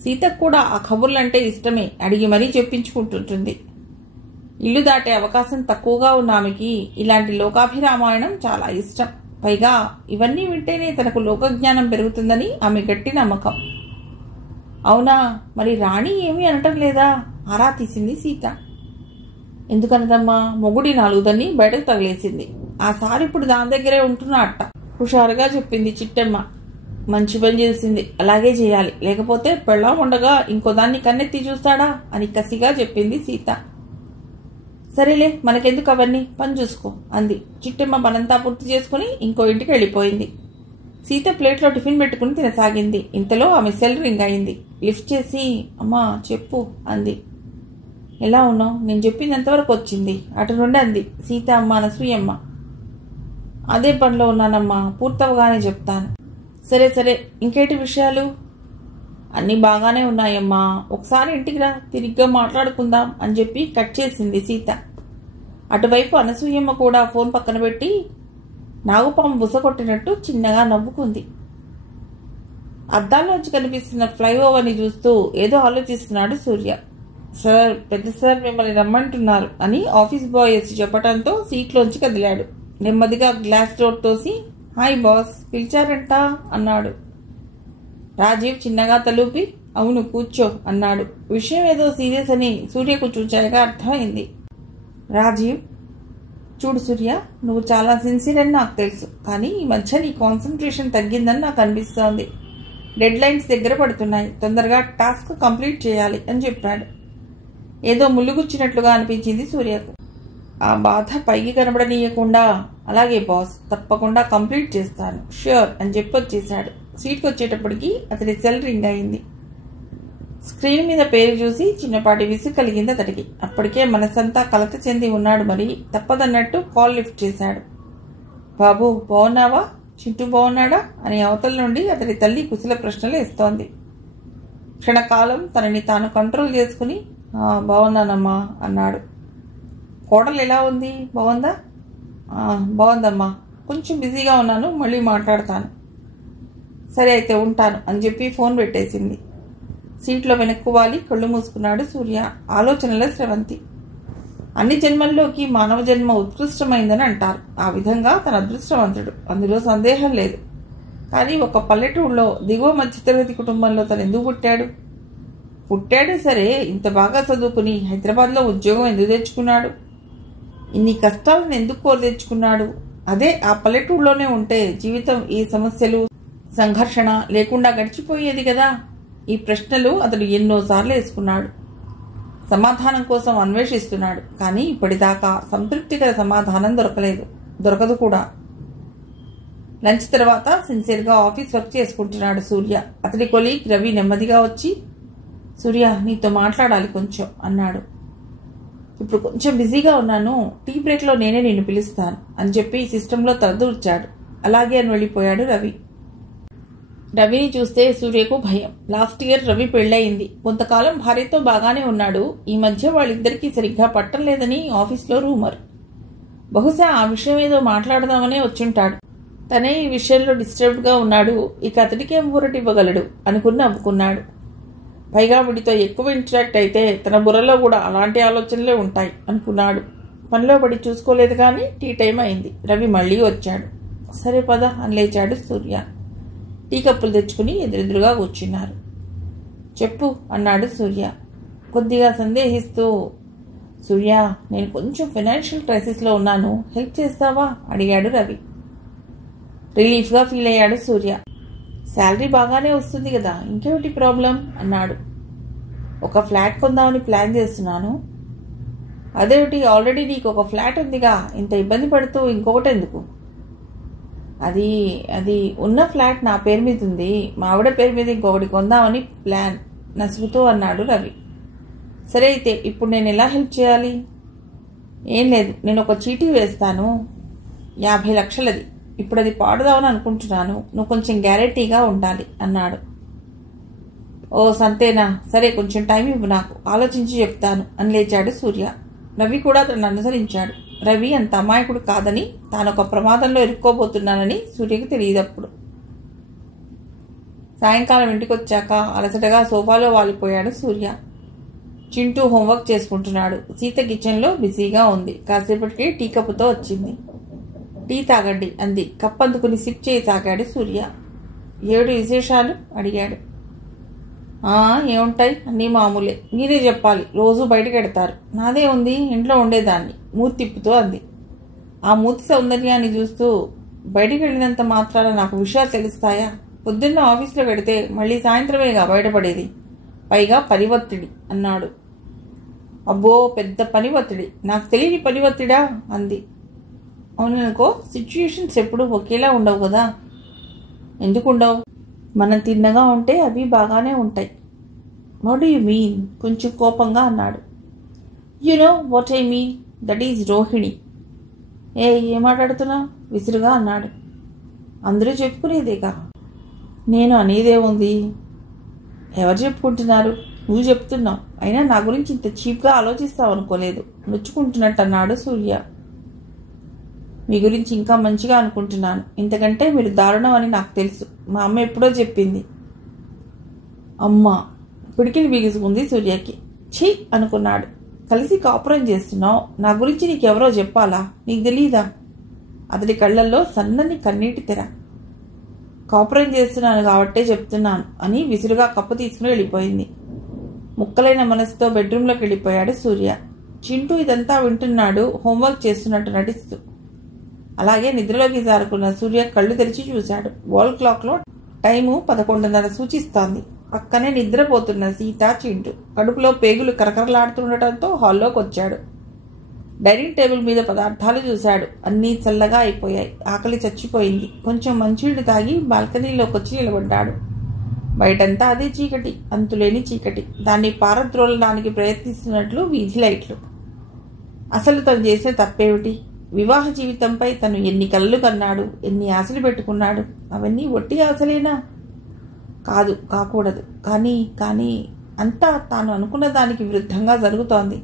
సీతకు కూడా ఆ కబుర్లంటే ఇష్టమే, అడిగి మరీ చెప్పించుకుంటుంటుంది. ఇల్లు దాటే అవకాశం తక్కువగా ఉన్న ఆమెకి ఇలాంటి లోకాభిరామాయణం చాలా ఇష్టం. పైగా ఇవన్నీ వింటేనే తనకు లోకజ్ఞానం పెరుగుతుందని ఆమె గట్టి నమ్మకం. అవునా, మరి రాణి ఏమీ అనటం లేదా ఆరా తీసింది సీత. ఎందుకనదమ్మా, మొగుడి 4 దన్ని బయటకు తగిలేసింది. ఆ సారి ఇప్పుడు దాని దగ్గరే ఉంటున్నా అట్ట హుషారుగా చెప్పింది చిట్టమ్మ. మంచి పని చేసింది, అలాగే చేయాలి, లేకపోతే పెళ్ళాం ఉండగా ఇంకో దాన్ని కన్నెత్తి చూస్తాడా అని కసిగా చెప్పింది సీత. సరేలే, మనకెందుకు అవన్నీ, పని చూసుకో అంది. చిట్టమ్మ పనంతా పూర్తి చేసుకుని ఇంకో ఇంటికి వెళ్ళిపోయింది. సీత ప్లేట్లో టిఫిన్ పెట్టుకుని తినసాగింది. ఇంతలో ఆమె సెల్ రింగ్ అయింది. లిఫ్ట్ చేసి, అమ్మా చెప్పు అంది. ఎలా ఉన్నావు, నేను చెప్పింది ఎంతవరకు వచ్చింది అటు నుండి అంది సీత. అమ్మ అనసూయమ్మ. అదే పనిలో ఉన్నానమ్మా, పూర్తవగానే చెప్తాను. సరే సరే, ఇంకేటి విషయాలు? అన్నీ బాగానే ఉన్నాయమ్మా, ఒకసారి ఇంటికి రా, తిరిగ్గా మాట్లాడుకుందాం అని చెప్పి కట్ చేసింది సీత. అటువైపు అనసూయమ్మ కూడా ఫోన్ పక్కన పెట్టి నాగుపాము బుస కొట్టినట్టు చిన్నగా నవ్వుకుంది. అద్దాల్లోంచి కనిపిస్తున్న ఫ్లైఓవర్ని చూస్తూ ఏదో ఆలోచిస్తున్నాడు సూర్య. సార్, పెద్ద సార్ మిమ్మల్ని రమ్మంటున్నారు అని ఆఫీస్ బాయ్ వచ్చి చెప్పడంతో సీట్లోంచి కదిలాడు. నెమ్మదిగా గ్లాస్ డోర్ తోసి, హాయ్ బాస్, పిలిచారంట అన్నాడు. రాజీవ్ చిన్నగా తలూపి, అవును కూర్చో అన్నాడు. విషయం ఏదో సీరియస్ అని సూర్యకు చూచాయిగా అర్థమైంది. రాజీవ్, చూడు సూర్య, నువ్వు చాలా సిన్సియర్ అని నాకు తెలుసు, కానీ ఈ మధ్య నీ కాన్సన్ట్రేషన్ తగ్గిందని నాకు అనిపిస్తోంది. డెడ్ లైన్స్ దగ్గర పడుతున్నాయి, తొందరగా టాస్క్ కంప్లీట్ చేయాలి అని చెప్పాడు. ఏదో ముళ్ళుగుచ్చినట్లుగా అనిపించింది సూర్యకు. ఆ బాధ పైకి కనబడనీయకుండా, అలాగే బాస్, తప్పకుండా కంప్లీట్ చేస్తాను, ష్యూర్ అని చెప్పి వచ్చేశాడు. సీట్కి వచ్చేటప్పటికి అతడి సెల్ రింగ్ అయింది. స్క్రీన్ మీద పేరు చూసి చిన్నపాటి విసుగు కలిగింది అతడికి. అప్పటికే మనసంతా కలత చెంది ఉన్నాడు. మరి తప్పదన్నట్టు కాల్ లిఫ్ట్ చేశాడు. బాబు బాగున్నావా, చింటూ బాగున్నాడా అని అవతల నుండి అతడి తల్లి కుశల ప్రశ్నలు వేస్తోంది. క్షణకాలం తనని తాను కంట్రోల్ చేసుకుని, బాగున్నానమ్మా అన్నాడు. కోడలు ఎలా ఉంది, బాగుందా? బాగుందమ్మా, కొంచెం బిజీగా ఉన్నాను, మళ్ళీ మాట్లాడతాను. సరే అయితే ఉంటాను అని చెప్పి ఫోన్ పెట్టేసింది. సీట్లో వెనక్కు వాలి కళ్ళు మూసుకున్నాడు సూర్య. ఆలోచనల స్రవంతి. అన్ని జన్మల్లోకి మానవ జన్మ ఉత్కృష్టమైందని అంటారు. ఆ విధంగా తన అదృష్టవంతుడు, అందులో సందేహం లేదు. కానీ ఒక పల్లెటూళ్ళలో దిగువ మధ్యతరగతి కుటుంబంలో తను ఎందుకు పుట్టాడు సరే, ఇంత బాగా చదువుకుని హైదరాబాద్లో ఉద్యోగం ఎందుకు తెచ్చుకున్నాడు? ఇన్ని కష్టాలను ఎందుకు కోరి తెచ్చుకున్నాడు? అదే ఆ పల్లెటూళ్ళలోనే ఉంటే జీవితం ఈ సమస్యలు సంఘర్షణ లేకుండా గడిచిపోయేది కదా. ఈ ప్రశ్నలు అతడు ఎన్నోసార్లు వేసుకున్నాడు. సమాధానం కోసం అన్వేషిస్తున్నాడు. కానీ ఇప్పటిదాకా సంతృప్తికర సమాధానం దొరకదు కూడా. లంచ్ తర్వాత సిన్సియర్గా ఆఫీస్ వర్క్ చేసుకుంటున్నాడు సూర్య. అతడి కొలీగ్ రవి నెమ్మదిగా వచ్చి, సూర్య నీతో మాట్లాడాలి కొంచెం అన్నాడు. ఇప్పుడు కొంచెం బిజీగా ఉన్నాను, టీ బ్రేక్లో నేనే నిన్ను పిలుస్తాను అని చెప్పి సిస్టంలో తలదూర్చాడు. అలాగే అని వెళ్ళిపోయాడు రవి. రవిని చూస్తే సూర్యకు భయం. లాస్ట్ ఇయర్ రవి పెళ్ళయింది. కొంతకాలం భార్యతో బాగానే ఉన్నాడు. ఈ మధ్య వాళ్ళిద్దరికీ సరిగ్గా పట్టం లేదని ఆఫీస్లో రూమర్. బహుశా ఆ విషయం ఏదో మాట్లాడదామనే వచ్చుంటాడు. తనే ఈ విషయంలో డిస్టర్బ్డ్గా ఉన్నాడు. ఇక అతడికేం ఊరటివ్వగలడు అనుకుని నవ్వుకున్నాడు. పైగా వీడితో ఎక్కువ ఇంటరాక్ట్ అయితే తన బుర్రలో కూడా అలాంటి ఆలోచనలే ఉంటాయి అనుకున్నాడు. పనిలో పడి చూసుకోలేదు కానీ టీ టైం అయింది. రవి మళ్ళీ వచ్చాడు. సరే పద అని లేచాడు సూర్య. టీ కప్పులు తెచ్చుకుని ఎదురెదురుగా కూర్చున్నారు. చెప్పు అన్నాడు సూర్య కొద్దిగా సందేహిస్తూ. సూర్య, నేను కొంచెం ఫైనాన్షియల్ క్రైసిస్లో ఉన్నాను, హెల్ప్ చేస్తావా అడిగాడు రవి. రిలీఫ్గా ఫీల్ అయ్యాడు సూర్య. శాలరీ బాగానే వస్తుంది కదా, ఇంకేమిటి ప్రాబ్లం అన్నాడు. ఒక ఫ్లాట్ కొందామని ప్లాన్ చేస్తున్నాను. అదేమిటి, ఆల్రెడీ నీకు ఒక ఫ్లాట్ ఉందిగా, ఇంత ఇబ్బంది పడుతూ ఇంకొకటి ఎందుకు? అది ఉన్న ఫ్లాట్ నా పేరు మీద ఉంది, మా ఆవిడ పేరు మీద ఇంకొకటి కొందామని ప్లాన్ నసుగుతూ అన్నాడు రవి. సరే అయితే ఇప్పుడు నేను ఎలా హెల్ప్ చేయాలి? ఏం లేదు, నేను ఒక చీటీ వేస్తాను, 50 లక్షలది. ఇప్పుడు అది పాడుదామని అనుకుంటున్నాను, నువ్వు కొంచెం గ్యారెంటీగా ఉండాలి అన్నాడు. ఓ సంతేనా, సరే కొంచెం టైం ఇవ్వు, నాకు ఆలోచించి చెప్తాను అని లేచాడు సూర్య. రవి కూడా అతను అనుసరించాడు. రవి అంత అమాయకుడు కాదని, తాను ఒక ప్రమాదంలో ఇరుక్కోబోతున్నానని సూర్యకి తెలియదప్పుడు. సాయంకాలం ఇంటికి వచ్చాక అలసటగా సోఫాలో వాలిపోయాడు సూర్య. చింటూ హోంవర్క్ చేసుకుంటున్నాడు. సీత కిచెన్లో బిజీగా ఉంది. కాసేపటికి టీ కప్పుతో వచ్చింది. టీ తాగండి అంది. కప్ అందుకుని సిప్ చేయి తాగాడు సూర్య. ఏడు విశేషాలు అడిగాడు. ఏముంటాయి, అన్నీ మామూలే, మీరే చెప్పాలి, రోజు బయటకు ఎడతారు. నాదే ఉంది, ఇంట్లో ఉండేదాన్ని మూతి తిప్పుతూ అంది. ఆ మూతి సౌందర్యాన్ని చూస్తూ, బయటికి వెళ్ళినంత మాత్రాన నాకు విషయాలు తెలుస్తాయా? పొద్దున్న ఆఫీస్లో పెడితే మళ్ళీ సాయంత్రమేగా బయటపడేది, పైగా పని ఒత్తిడి అన్నాడు. అబ్బో, పెద్ద పని ఒత్తిడి, నాకు తెలియని పని ఒత్తిడా అంది. అవుననుకో, సిచ్యుయేషన్స్ ఎప్పుడు ఒకేలా ఉండవు కదా. ఎందుకు ఉండవు? మనం తిన్నగా ఉంటే అవి బాగానే ఉంటాయి. What do you mean? కొంచెం కోపంగా అన్నాడు. You know what I mean, that is Rohini. ఏం మాట్లాడుతున్నావు విసురుగా అన్నాడు. అందరూ చెప్పుకునేదేగా. నేను అనేదే ఉంది. ఎవరు చెప్పుకుంటున్నారు? నువ్వు చెప్తున్నావు. అయినా నా గురించి ఇంత చీప్గా ఆలోచిస్తావు అనుకోలేదు, నొచ్చుకుంటున్నట్టు అన్నాడు సూర్య. మీ గురించి ఇంకా మంచిగా అనుకుంటున్నాను. ఇంతకంటే మీరు దారుణం అని నాకు తెలుసు. మా అమ్మ ఎప్పుడో చెప్పింది. అమ్మ పిడికిని బిగుసుకుంది సూర్యకి. ఛీ అనుకున్నాడు. కలిసి కాపురం చేస్తున్నావు, నా గురించి నీకెవరో చెప్పాలా? నీకు తెలీదా? అతడి కళ్ళల్లో సన్నని కన్నీటి తెర. కాపురం చేస్తున్నాను కాబట్టే చెప్తున్నాను అని విసురుగా కప్పు తీసుకుని వెళ్ళిపోయింది. ముక్కలైన మనసుతో బెడ్రూమ్లోకి వెళ్ళిపోయాడు సూర్య. చింటూ ఇదంతా వింటున్నాడు, హోంవర్క్ చేస్తున్నట్టు నటిస్తూ. అలాగే నిద్రలోకి జారుకున్న సూర్య కళ్ళు తెరిచి చూశాడు. వాల్ క్లాక్లో టైము 11:30 సూచిస్తోంది. పక్కనే నిద్రపోతున్న సీత, చింటూ. కడుపులో పేగులు కరకరలాడుతుండటంతో హాల్లోకి వచ్చాడు. డైనింగ్ టేబుల్ మీద పదార్థాలు చూశాడు. అన్నీ చల్లగా అయిపోయాయి. ఆకలి చచ్చిపోయింది. కొంచెం మంచినీళ్ళు తాగి బాల్కనీలోకి వచ్చి నిలబడ్డాడు. బయటంతా అదే చీకటి, అంతులేని చీకటి. దాన్ని పారద్రోలడానికి ప్రయత్నిస్తున్నట్లు వీధి లైట్లు. అసలు తను చేసే తప్పేమిటి? వివాహ జీవితంపై తను ఎన్ని కలలు కన్నాడు, ఎన్ని ఆశలు పెట్టుకున్నాడు. అవన్నీ ఒట్టి ఆశలేనా? కాదు, కాకూడదు. కానీ అంతా తాను అనుకున్న దానికి విరుద్ధంగా జరుగుతోంది.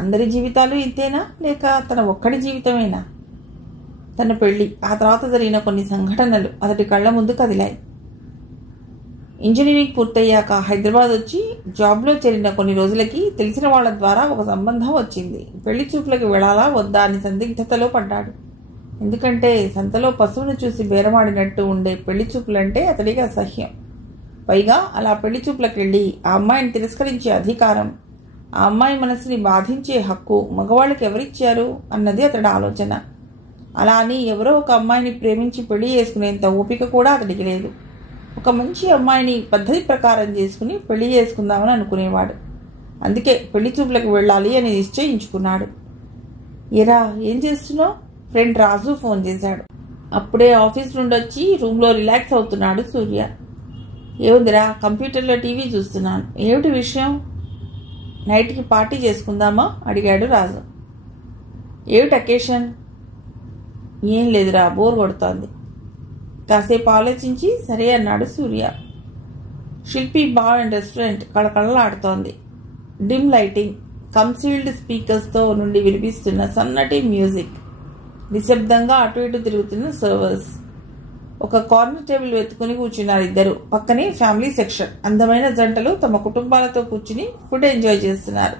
అందరి జీవితాలు ఇంతేనా, లేక తన ఒక్కడి జీవితమేనా? తన పెళ్లి, ఆ తర్వాత జరిగిన కొన్ని సంఘటనలు అతడి కళ్ల ముందు కదిలాయి. ఇంజనీరింగ్ పూర్తయ్యాక హైదరాబాద్ వచ్చి జాబ్లో చేరిన కొన్ని రోజులకి తెలిసిన వాళ్ల ద్వారా ఒక సంబంధం వచ్చింది. పెళ్లి చూపులకు వెళ్లాలా వద్దా అని సందిగ్ధతలో పడ్డాడు. ఎందుకంటే సంతలో పశువును చూసి బేరమాడినట్టు ఉండే పెళ్లి చూపులంటే అతడికి అసహ్యం. పైగా అలా పెళ్లి చూపులకు వెళ్ళి ఆ అమ్మాయిని తిరస్కరించే అధికారం, ఆ అమ్మాయి మనసుని బాధించే హక్కు మగవాళ్ళకి ఎవరిచ్చారు అన్నది అతడి ఆలోచన. అలా అని ఎవరో ఒక అమ్మాయిని ప్రేమించి పెళ్లి చేసుకునేంత ఓపిక కూడా అతడికి లేదు. ఒక మంచి అమ్మాయిని పద్ధతి ప్రకారం చేసుకుని పెళ్లి చేసుకుందామని అనుకునేవాడు. అందుకే పెళ్లి చూపులకు వెళ్ళాలి అని నిశ్చయించుకున్నాడు. ఎరా ఏం చేస్తున్నావు? ఫ్రెండ్ రాజు ఫోన్ చేశాడు. అప్పుడే ఆఫీస్ నుండి వచ్చి రూమ్లో రిలాక్స్ అవుతున్నాడు సూర్య. ఏముందిరా, కంప్యూటర్లో టీవీ చూస్తున్నాను. ఏమిటి విషయం? నైట్కి పార్టీ చేసుకుందామా అడిగాడు రాజు. ఏమిటి అకేషన్? ఏం లేదురా, బోర్ కొడుతోంది. కాసేపు ఆలోచించి సరే అన్నాడు Surya. Shilpi bar and restaurant కళకళలాడుతోంది. డిమ్ లైటింగ్, కన్సీల్డ్ స్పీకర్స్తో నుండి వినిపిస్తున్న సన్నటి మ్యూజిక్, నిశ్శబ్దంగా అటు ఇటు తిరుగుతున్న సర్వర్స్. ఒక కార్నర్ టేబుల్ వెతుకుని కూర్చున్నారు ఇద్దరు. పక్కనే ఫ్యామిలీ సెక్షన్. అందమైన జంటలు తమ కుటుంబాలతో కూర్చుని ఫుడ్ ఎంజాయ్ చేస్తున్నారు.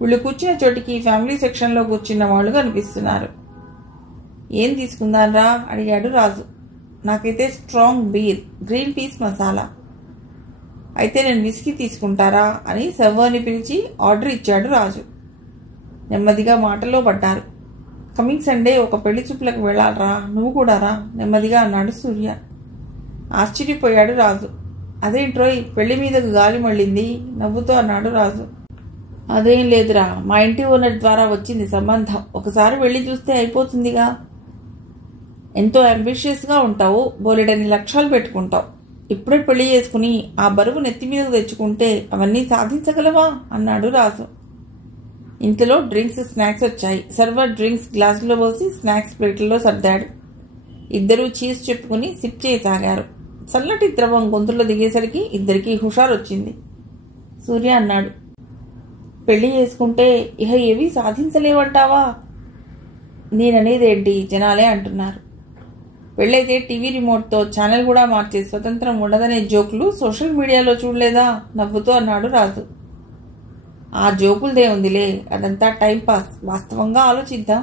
వీళ్ళు కూర్చున్న చోటికి ఫ్యామిలీ సెక్షన్లో కూర్చున్న వాళ్ళు కనిపిస్తున్నారు. ఏం తీసుకుందాన్రా అడిగాడు రాజు. నాకైతే strong beer, green peas masala. అయితే నేను విస్కీ తీసుకుంటారా అని సర్వర్ని పిలిచి ఆర్డర్ ఇచ్చాడు రాజు. నెమ్మదిగా మాటల్లో పడ్డారు. కమింగ్ సండే ఒక పెళ్లి చూపులకు వెళ్ళాలరా, నువ్వు కూడా రా నెమ్మదిగా అన్నాడు సూర్య. ఆశ్చర్యపోయాడు రాజు. అదేంట్రోయ్, పెళ్లి మీదకు గాలి మళ్ళింది నవ్వుతూ అన్నాడు రాజు. అదేం లేదురా, మా ఇంటి ఓనర్ ద్వారా వచ్చింది సంబంధం. ఒకసారి వెళ్ళి చూస్తే అయిపోతుందిగా. ఎంతో అంబిషియస్గా ఉంటావు, బోలెడని లక్ష్యాలు పెట్టుకుంటావు. ఇప్పుడే పెళ్లి చేసుకుని ఆ బరువు నెత్తి మీదకు తెచ్చుకుంటే అవన్నీ సాధించగలవా అన్నాడు రాజు. ఇంతలో డ్రింక్స్ స్నాక్స్ వచ్చాయి. సర్వర్ డ్రింక్స్ గ్లాసులో పోసి స్నాక్స్ ప్లేట్లలో సర్దాడు. ఇద్దరూ చీజ్ చెప్పుకుని సిప్ చేయసాగారు. చల్లటి ద్రవం గొంతులో దిగేసరికి ఇద్దరికీ హుషారు వచ్చింది. సూర్య అన్నాడు, పెళ్లి చేసుకుంటే ఇహ ఏవి సాధించలేవంటావా? నేననేదేంటి, జనాలే అంటున్నారు. పెళ్ళైతే టీవీ రిమోట్తో ఛానల్ కూడా మార్చే స్వతంత్రం ఉండదనే జోకులు సోషల్ మీడియాలో చూడలేదా నవ్వుతూ అన్నాడు రాజు. ఆ జోకులదే ఉందిలే, అదంతా టైంపాస్. వాస్తవంగా ఆలోచిద్దాం.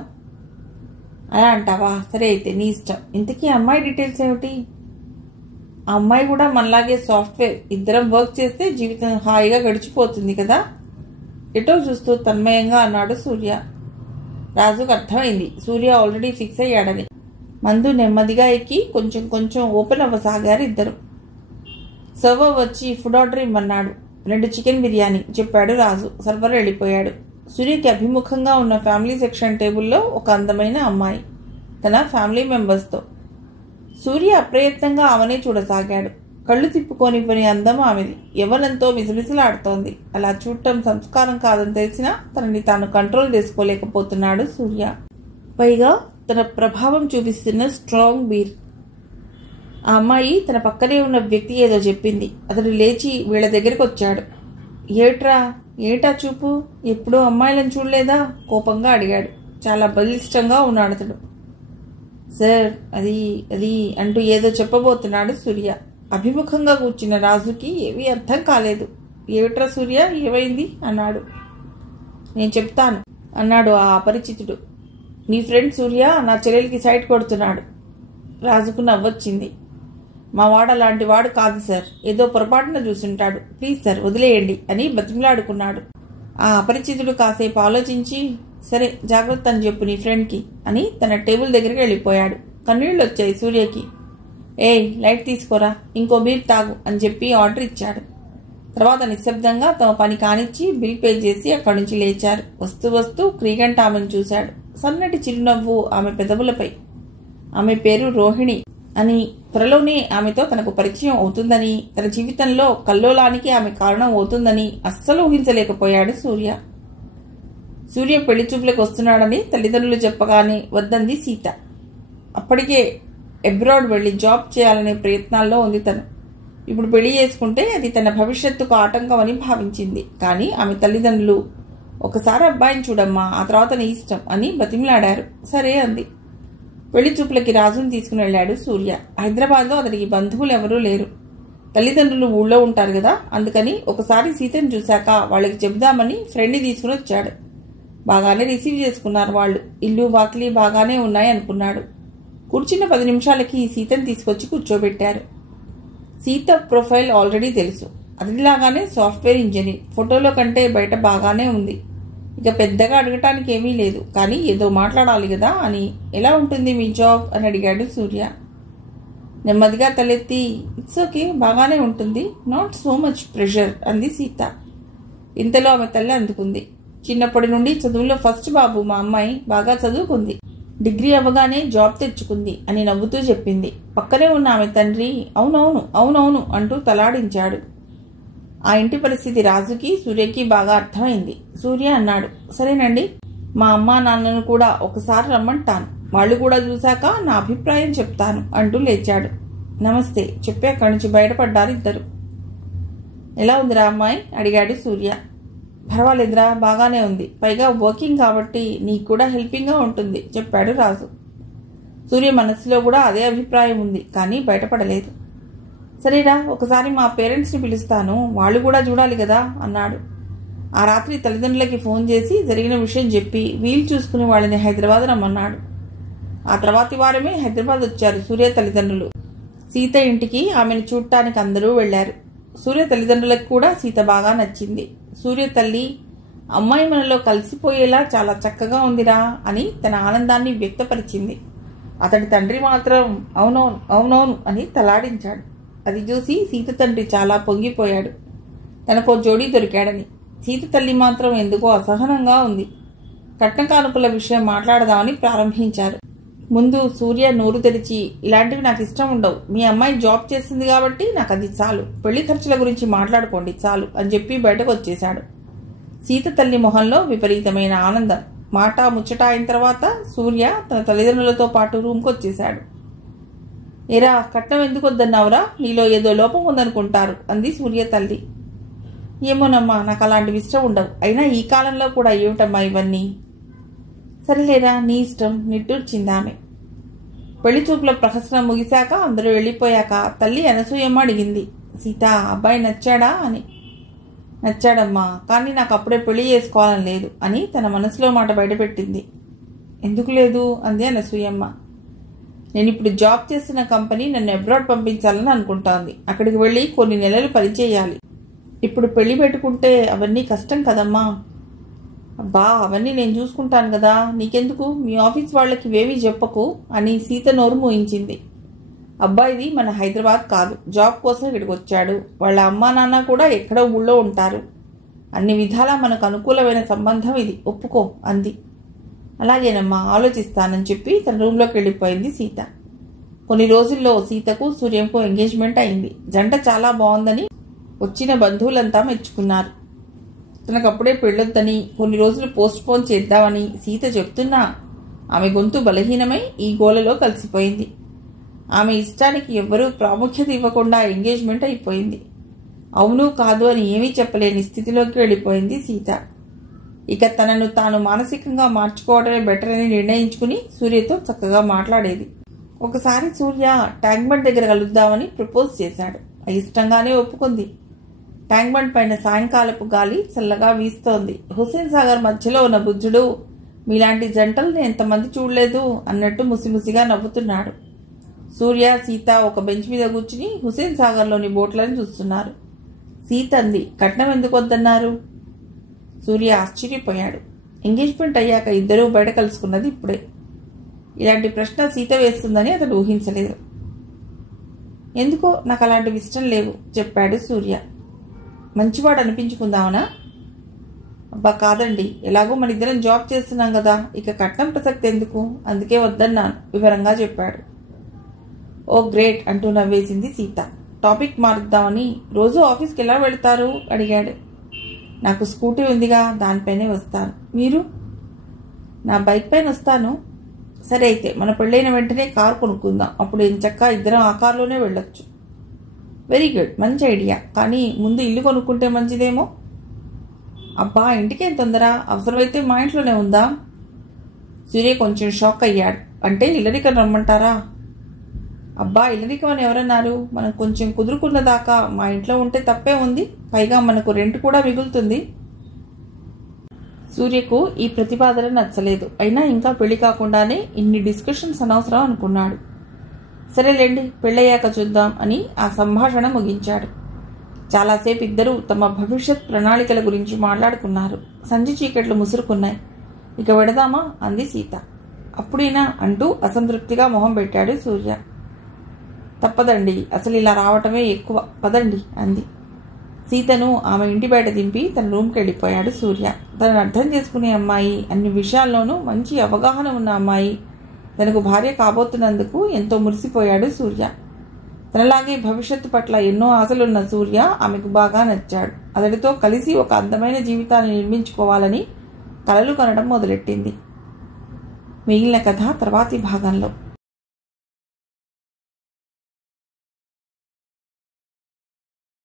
అలా అంటావా? సరే అయితే నీ ఇష్టం. ఇంతకీ అమ్మాయి డీటెయిల్స్ ఏమిటి? ఆ అమ్మాయి కూడా మనలాగే సాఫ్ట్వేర్. ఇద్దరం వర్క్ చేస్తే జీవితం హాయిగా గడిచిపోతుంది కదా. ఎటో చూస్తూ తన్మయంగా అన్నాడు సూర్య. రాజుకు అర్థమైంది సూర్య ఆల్రెడీ ఫిక్స్ అయ్యాడని. మందు నెమ్మదిగా ఎక్కి కొంచెం కొంచెం ఓపెన్ అవ్వసాగారు ఇద్దరు. సర్వర్ వచ్చి ఫుడ్ ఆర్డర్ ఇమ్మన్నాడు. 2 చికెన్ బిర్యానీ చెప్పాడు రాజు. సర్వర్ వెళ్ళిపోయాడు. సూర్యకి అభిముఖంగా ఉన్న ఫ్యామిలీ సెక్షన్ టేబుల్లో ఒక అందమైన అమ్మాయి తన ఫ్యామిలీ మెంబర్స్తో. సూర్య అప్రయత్నంగా ఆమెనే చూడసాగాడు. కళ్ళు తిప్పుకోనివ్వని అందం ఆమెది. యవ్వనంతో మిసమిసలాడుతోంది. అలా చూడటం సంస్కారం కాదని తెలిసినా తనని తాను కంట్రోల్ చేసుకోలేకపోతున్నాడు సూర్య. పైగా తన ప్రభావం చూపిస్తున్న స్ట్రాంగ్ బీర్. ఆ అమ్మాయి తన పక్కనే ఉన్న వ్యక్తి ఏదో చెప్పింది. అతడు లేచి వీళ్ళ దగ్గరికి వచ్చాడు. ఏటా చూపు, ఎప్పుడూ అమ్మాయిలను చూడలేదా కోపంగా అడిగాడు. చాలా బలిష్టంగా ఉన్నాడు అతడు. సార్ అది అది అంటూ ఏదో చెప్పబోతున్నాడు సూర్య. అభిముఖంగా కూర్చున్న రాజుకి ఏమీ అర్థం కాలేదు. ఏమిట్రా సూర్య, ఏమైంది అన్నాడు. నేను చెప్తాను అన్నాడు ఆ అపరిచితుడు. నీ ఫ్రెండ్ సూర్య నా చెల్లెలికి సైట్ కొడుతున్నాడు. రాజుకు నవ్వొచ్చింది. మా వాడు అలాంటి వాడు కాదు సార్, ఏదో పొరపాటున చూసుంటాడు. ప్లీజ్ సార్ వదిలేయండి అని బతిమలాడుకున్నాడు. ఆ అపరిచితుడు కాసేపు ఆలోచించి సరే జాగ్రత్త అని చెప్పు నీ ఫ్రెండ్కి అని తన టేబుల్ దగ్గరికి వెళ్ళిపోయాడు. కన్నీళ్ళు వచ్చాయి సూర్యకి. లైట్ తీసుకోరా, ఇంకో బీర్ తాగు అని చెప్పి ఆర్డర్ ఇచ్చాడు. తర్వాత నిశ్శబ్దంగా తమ పని కానిచ్చి బిల్ పే చేసి అక్కడి నుంచి లేచారు. వస్తూ వస్తూ క్రీగంట ఆమెను చూశాడు. సన్నటి చిరునవ్వు ఆమె పెదవులపై. ఆమె పేరు రోహిణి అని, త్వరలోనే ఆమెతో తనకు పరిచయం అవుతుందని, తన జీవితంలో కల్లోలానికి ఆమె కారణం అవుతుందని అస్సలు ఊహించలేకపోయాడు సూర్య. సూర్య పెళ్లి చూపులకు వస్తున్నాడని తల్లిదండ్రులు చెప్పగానే వద్దంది సీత. అప్పటికే అబ్రాడ్ వెళ్లి జాబ్ చేయాలనే ప్రయత్నాల్లో ఉంది తను. ఇప్పుడు పెళ్లి చేసుకుంటే అది తన భవిష్యత్తుకు ఆటంకం అని భావించింది. కానీ ఆమె తల్లిదండ్రులు ఒకసారి అబ్బాయిని చూడమ్మా, ఆ తర్వాత నీ ఇష్టం అని బతిమిలాడారు. సరే అంది. పెళ్లి చూపులకి రాజుని తీసుకుని వెళ్ళాడు సూర్య. హైదరాబాద్లో అతనికి బంధువులు ఎవరూ లేరు. తల్లిదండ్రులు ఊళ్ళో ఉంటారు కదా, అందుకని ఒకసారి సీతను చూశాక వాళ్ళకి చెబుదామని ఫ్రెండ్ని తీసుకుని వచ్చాడు. బాగానే రిసీవ్ చేసుకున్నారు వాళ్ళు. ఇల్లు వాకిలి బాగానే ఉన్నాయి అనుకున్నాడు. కూర్చున్న 10 నిమిషాలకి సీతను తీసుకొచ్చి కూర్చోబెట్టారు. సీత ప్రొఫైల్ ఆల్రెడీ తెలుసు. అదిలాగానే సాఫ్ట్వేర్ ఇంజనీర్. ఫోటోలో కంటే బయట బాగానే ఉంది. ఇక పెద్దగా అడగటానికి ఏమీ లేదు. కానీ ఏదో మాట్లాడాలి కదా అని. ఎలా ఉంటుంది మీ జాబ్ అని అడిగాడు సూర్య. నెమ్మదిగా తలెత్తి ఇట్స్ ఓకే, బాగానే ఉంటుంది, నాట్ సో మచ్ ప్రెషర్ అంది సీత. ఇంతలో ఆమె తల్లి అందుకుంది. చిన్నప్పటి నుండి చదువులో ఫస్ట్ బాబు మా అమ్మాయి, బాగా చదువుకుంది, డిగ్రీ అవ్వగానే జాబ్ తెచ్చుకుంది అని నవ్వుతూ చెప్పింది. పక్కనే ఉన్న ఆమె తండ్రి అవునవును అవునవును అంటూ తలాడించాడు. ఆ ఇంటి పరిస్థితి రాజుకి సూర్యకి బాగా అర్థమైంది. సూర్య అన్నాడు, సరేనండి, మా అమ్మా నాన్నను కూడా ఒకసారి రమ్మంటాను, వాళ్ళు కూడా చూశాక నా అభిప్రాయం చెప్తాను అంటూ లేచాడు. నమస్తే చెప్పి అక్కడి నుంచి బయటపడ్డారు ఇద్దరు. ఎలా ఉందిరా అమ్మాయి అడిగాడు సూర్య. పర్వాలేదురా, బాగానే ఉంది, పైగా వర్కింగ్ కాబట్టి నీకు కూడా హెల్పింగ్గా ఉంటుంది చెప్పాడు రాజు. సూర్య మనసులో కూడా అదే అభిప్రాయం ఉంది, కానీ బయటపడలేదు. సరేరా, ఒకసారి మా పేరెంట్స్ని పిలుస్తాను, వాళ్ళు కూడా చూడాలి కదా అన్నాడు. ఆ రాత్రి తల్లిదండ్రులకి ఫోన్ చేసి జరిగిన విషయం చెప్పి వీలు చూసుకుని వాళ్ళని హైదరాబాద్ రమ్మన్నాడు. ఆ తర్వాతి వారమే హైదరాబాద్ వచ్చారు సూర్య తల్లిదండ్రులు. సీత ఇంటికి ఆమెను చూడటానికి అందరూ వెళ్లారు. సూర్య తల్లిదండ్రులకు కూడా సీత బాగా నచ్చింది. సూర్య తల్లి, అమ్మాయి మనలో కలిసిపోయేలా చాలా చక్కగా ఉందిరా అని తన ఆనందాన్ని వ్యక్తపరిచింది. అతడి తండ్రి మాత్రం అవునవును అవునవును అని తలాడించాడు. అది చూసి సీత తండ్రి చాలా పొంగిపోయాడు, తనకో జోడీ దొరికాడని. సీత తల్లి మాత్రం ఎందుకో అసహనంగా ఉంది. కట్న కానుకల విషయం మాట్లాడదామని ప్రారంభించారు. ముందు సూర్య నోరు తెరిచి, ఇలాంటివి నాకు ఇష్టం ఉండవు, మీ అమ్మాయి జాబ్ చేసింది కాబట్టి నాకు అది చాలు, పెళ్లి ఖర్చుల గురించి మాట్లాడుకోండి చాలు అని చెప్పి బయటకు వచ్చేశాడు. సీత తల్లి మొహంలో విపరీతమైన ఆనందం. మాట ముచ్చట అయిన తర్వాత సూర్య తన తల్లిదండ్రులతో పాటు రూమ్కి వచ్చేశాడు. ఏరా, కట్నం ఎందుకు వద్దన్నావురా, నీలో ఏదో లోపం ఉందనుకుంటారు అంది సూర్య తల్లి. ఏమోనమ్మా, నాకు అలాంటివి ఇష్టం ఉండవు, అయినా ఈ కాలంలో కూడా ఏమిటమ్మా ఇవన్నీ. సరేలేరా, నీ ఇష్టం నిట్టూర్చింది ఆమె. పెళ్లి చూపుల ప్రహసనం ముగిశాక అందరూ వెళ్ళిపోయాక తల్లి అనసూయమ్మ అడిగింది, సీత, అబ్బాయి నచ్చాడా అని. నచ్చాడమ్మా, కానీ నాకు అప్పుడే పెళ్లి చేసుకోవాలని లేదు అని తన మనసులో మాట బయటపెట్టింది. ఎందుకు లేదు అంది అనసూయమ్మ. నేను ఇప్పుడు జాబ్ చేస్తున్న కంపెనీ నన్ను అబ్రాడ్ పంపించాలని అనుకుంటోంది. అక్కడికి వెళ్ళి కొన్ని నెలలు పనిచేయాలి. ఇప్పుడు పెళ్లి పెట్టుకుంటే అవన్నీ కష్టం కదమ్మా. అబ్బా, అవన్నీ నేను చూసుకుంటాను కదా, నీకెందుకు, మీ ఆఫీస్ వాళ్ళకి ఇవేమీ చెప్పకు అని సీత నోరు మూయించింది. అబ్బాయిది మన హైదరాబాద్ కాదు, జాబ్ కోసం ఇక్కడికి వచ్చాడు, వాళ్ళ అమ్మా నాన్న కూడా ఎక్కడో ఊళ్ళో ఉంటారు, అన్ని విధాలా మనకు అనుకూలమైన సంబంధం ఇది, ఒప్పుకో అంది. అలాగేనమ్మా, ఆలోచిస్తానని చెప్పి తన రూమ్లోకి వెళ్ళిపోయింది సీత. కొన్ని రోజుల్లో సీతకు సూర్యంకు ఎంగేజ్మెంట్ అయింది. జంట చాలా బాగుందని వచ్చిన బంధువులంతా మెచ్చుకున్నారు. తనకప్పుడే పెళ్ళొద్దని కొన్ని రోజులు పోస్ట్ పోన్ చేద్దామని సీత చెప్తున్నా ఆమె గొంతు బలహీనమై ఈ గోలలో కలిసిపోయింది. ఆమె ఇష్టానికి ఎవ్వరూ ప్రాముఖ్యత ఇవ్వకుండా ఎంగేజ్మెంట్ అయిపోయింది. అవును కాదు అని ఏమీ చెప్పలేని స్థితిలోకి వెళ్ళిపోయింది సీత. ఇక తనను తాను మానసికంగా మార్చుకోవడమే బెటర్ అని నిర్ణయించుకుని సూర్యతో చక్కగా మాట్లాడేది. ఒకసారి సూర్య ట్యాంక్ బండ్ దగ్గర కలుద్దామని ప్రపోజ్ చేశాడు. ఇష్టంగానే ఒప్పుకుంది. ట్యాంక్ బండ్ పైన సాయంకాలపు గాలి చల్లగా వీస్తోంది. హుస్సేన్ సాగర్ మధ్యలో ఉన్న బుజ్జుడు, మీలాంటి జంటల్ని ఎంతమంది చూడలేదు అన్నట్టు ముసిముసిగా నవ్వుతున్నాడు. సూర్య, సీత ఒక బెంచ్ మీద కూర్చుని హుస్సేన్ సాగర్లోని బోట్లను చూస్తున్నారు. సీత అంది, కట్నం ఎందుకు వద్దన్నారు? సూర్య ఆశ్చర్యపోయాడు. ఎంగేజ్మెంట్ అయ్యాక ఇద్దరూ బయట కలుసుకున్నది ఇప్పుడే. ఇలాంటి ప్రశ్న సీత వేస్తుందని అతడు ఊహించలేదు. ఎందుకో నాకు అలాంటివి ఇష్టం లేవు చెప్పాడు సూర్య. మంచివాడు అనిపించుకుందామనా? అబ్బా కాదండి, ఎలాగో మన ఇద్దరం జాబ్ చేస్తున్నాం కదా, ఇక కట్నం ప్రసక్తి ఎందుకు, అందుకే వద్దన్నాను వివరంగా చెప్పాడు. ఓ గ్రేట్ అంటూ నవ్వేసింది సీత. టాపిక్ మారుద్దామని, రోజు ఆఫీస్కి ఎలా వెళతారు అడిగాడు. నాకు స్కూటీ ఉందిగా, దానిపైనే వస్తాను. మీరు? నా బైక్ పైన వస్తాను. సరే అయితే మన పెళ్ళైన వెంటనే కారు కొనుక్కుందాం, అప్పుడు ఎంచక్కా ఇద్దరం ఆ కారులోనే వెళ్ళొచ్చు. వెరీ గుడ్, మంచి ఐడియా, కానీ ముందు ఇల్లు కొనుక్కుంటే మంచిదేమో. అబ్బా ఇంటికేం తొందర, అవసరమైతే మా ఇంట్లోనే ఉందా. సూర్య కొంచెం షాక్ అయ్యాడు. అంటే ఇల్లరికం రమ్మంటారా? అబ్బా ఇల్లరికం అని ఎవరన్నారు? మనం కొంచెం కుదురుకున్న దాకా మా ఇంట్లో ఉంటే తప్పే ఉంది, పైగా మనకు రెంట్ కూడా మిగులుతుంది. సూర్యకు ఈ ప్రతిపాదన నచ్చలేదు. అయినా ఇంకా పెళ్లి కాకుండానే ఇన్ని డిస్కషన్స్ అనవసరం అనుకున్నాడు. సరేలేండి, పెళ్ళయ్యాక చూద్దాం అని ఆ సంభాషణ ముగించాడు. చాలాసేపు ఇద్దరూ తమ భవిష్యత్ ప్రణాళికల గురించి మాట్లాడుకున్నారు. సంజి చీకట్లు ముసురుకున్నాయి. ఇక వెడదామా అంది సీత. అప్పుడేనా అంటూ అసంతృప్తిగా మొహం పెట్టాడు సూర్య. తప్పదండి, అసలు ఇలా రావటమే ఎక్కువ, పదండి అంది. సీతను ఆమె ఇంటి బయట దింపి తన రూమ్కి వెళ్ళిపోయాడు సూర్య. తనను అర్థం చేసుకునే అమ్మాయి, అన్ని విషయాల్లోనూ మంచి అవగాహన ఉన్న అమ్మాయి తనకు భార్య కాబోతున్నందుకు ఎంతో మురిసిపోయాడు సూర్య. తనలాగే భవిష్యత్తు పట్ల ఎన్నో ఆశలున్న సూర్య ఆమెకు బాగా నచ్చాడు. అతడితో కలిసి ఒక అందమైన జీవితాన్ని నిర్మించుకోవాలని కలలు కనడం మొదలెట్టింది. మిగిలిన కథ తర్వాతి భాగంలో.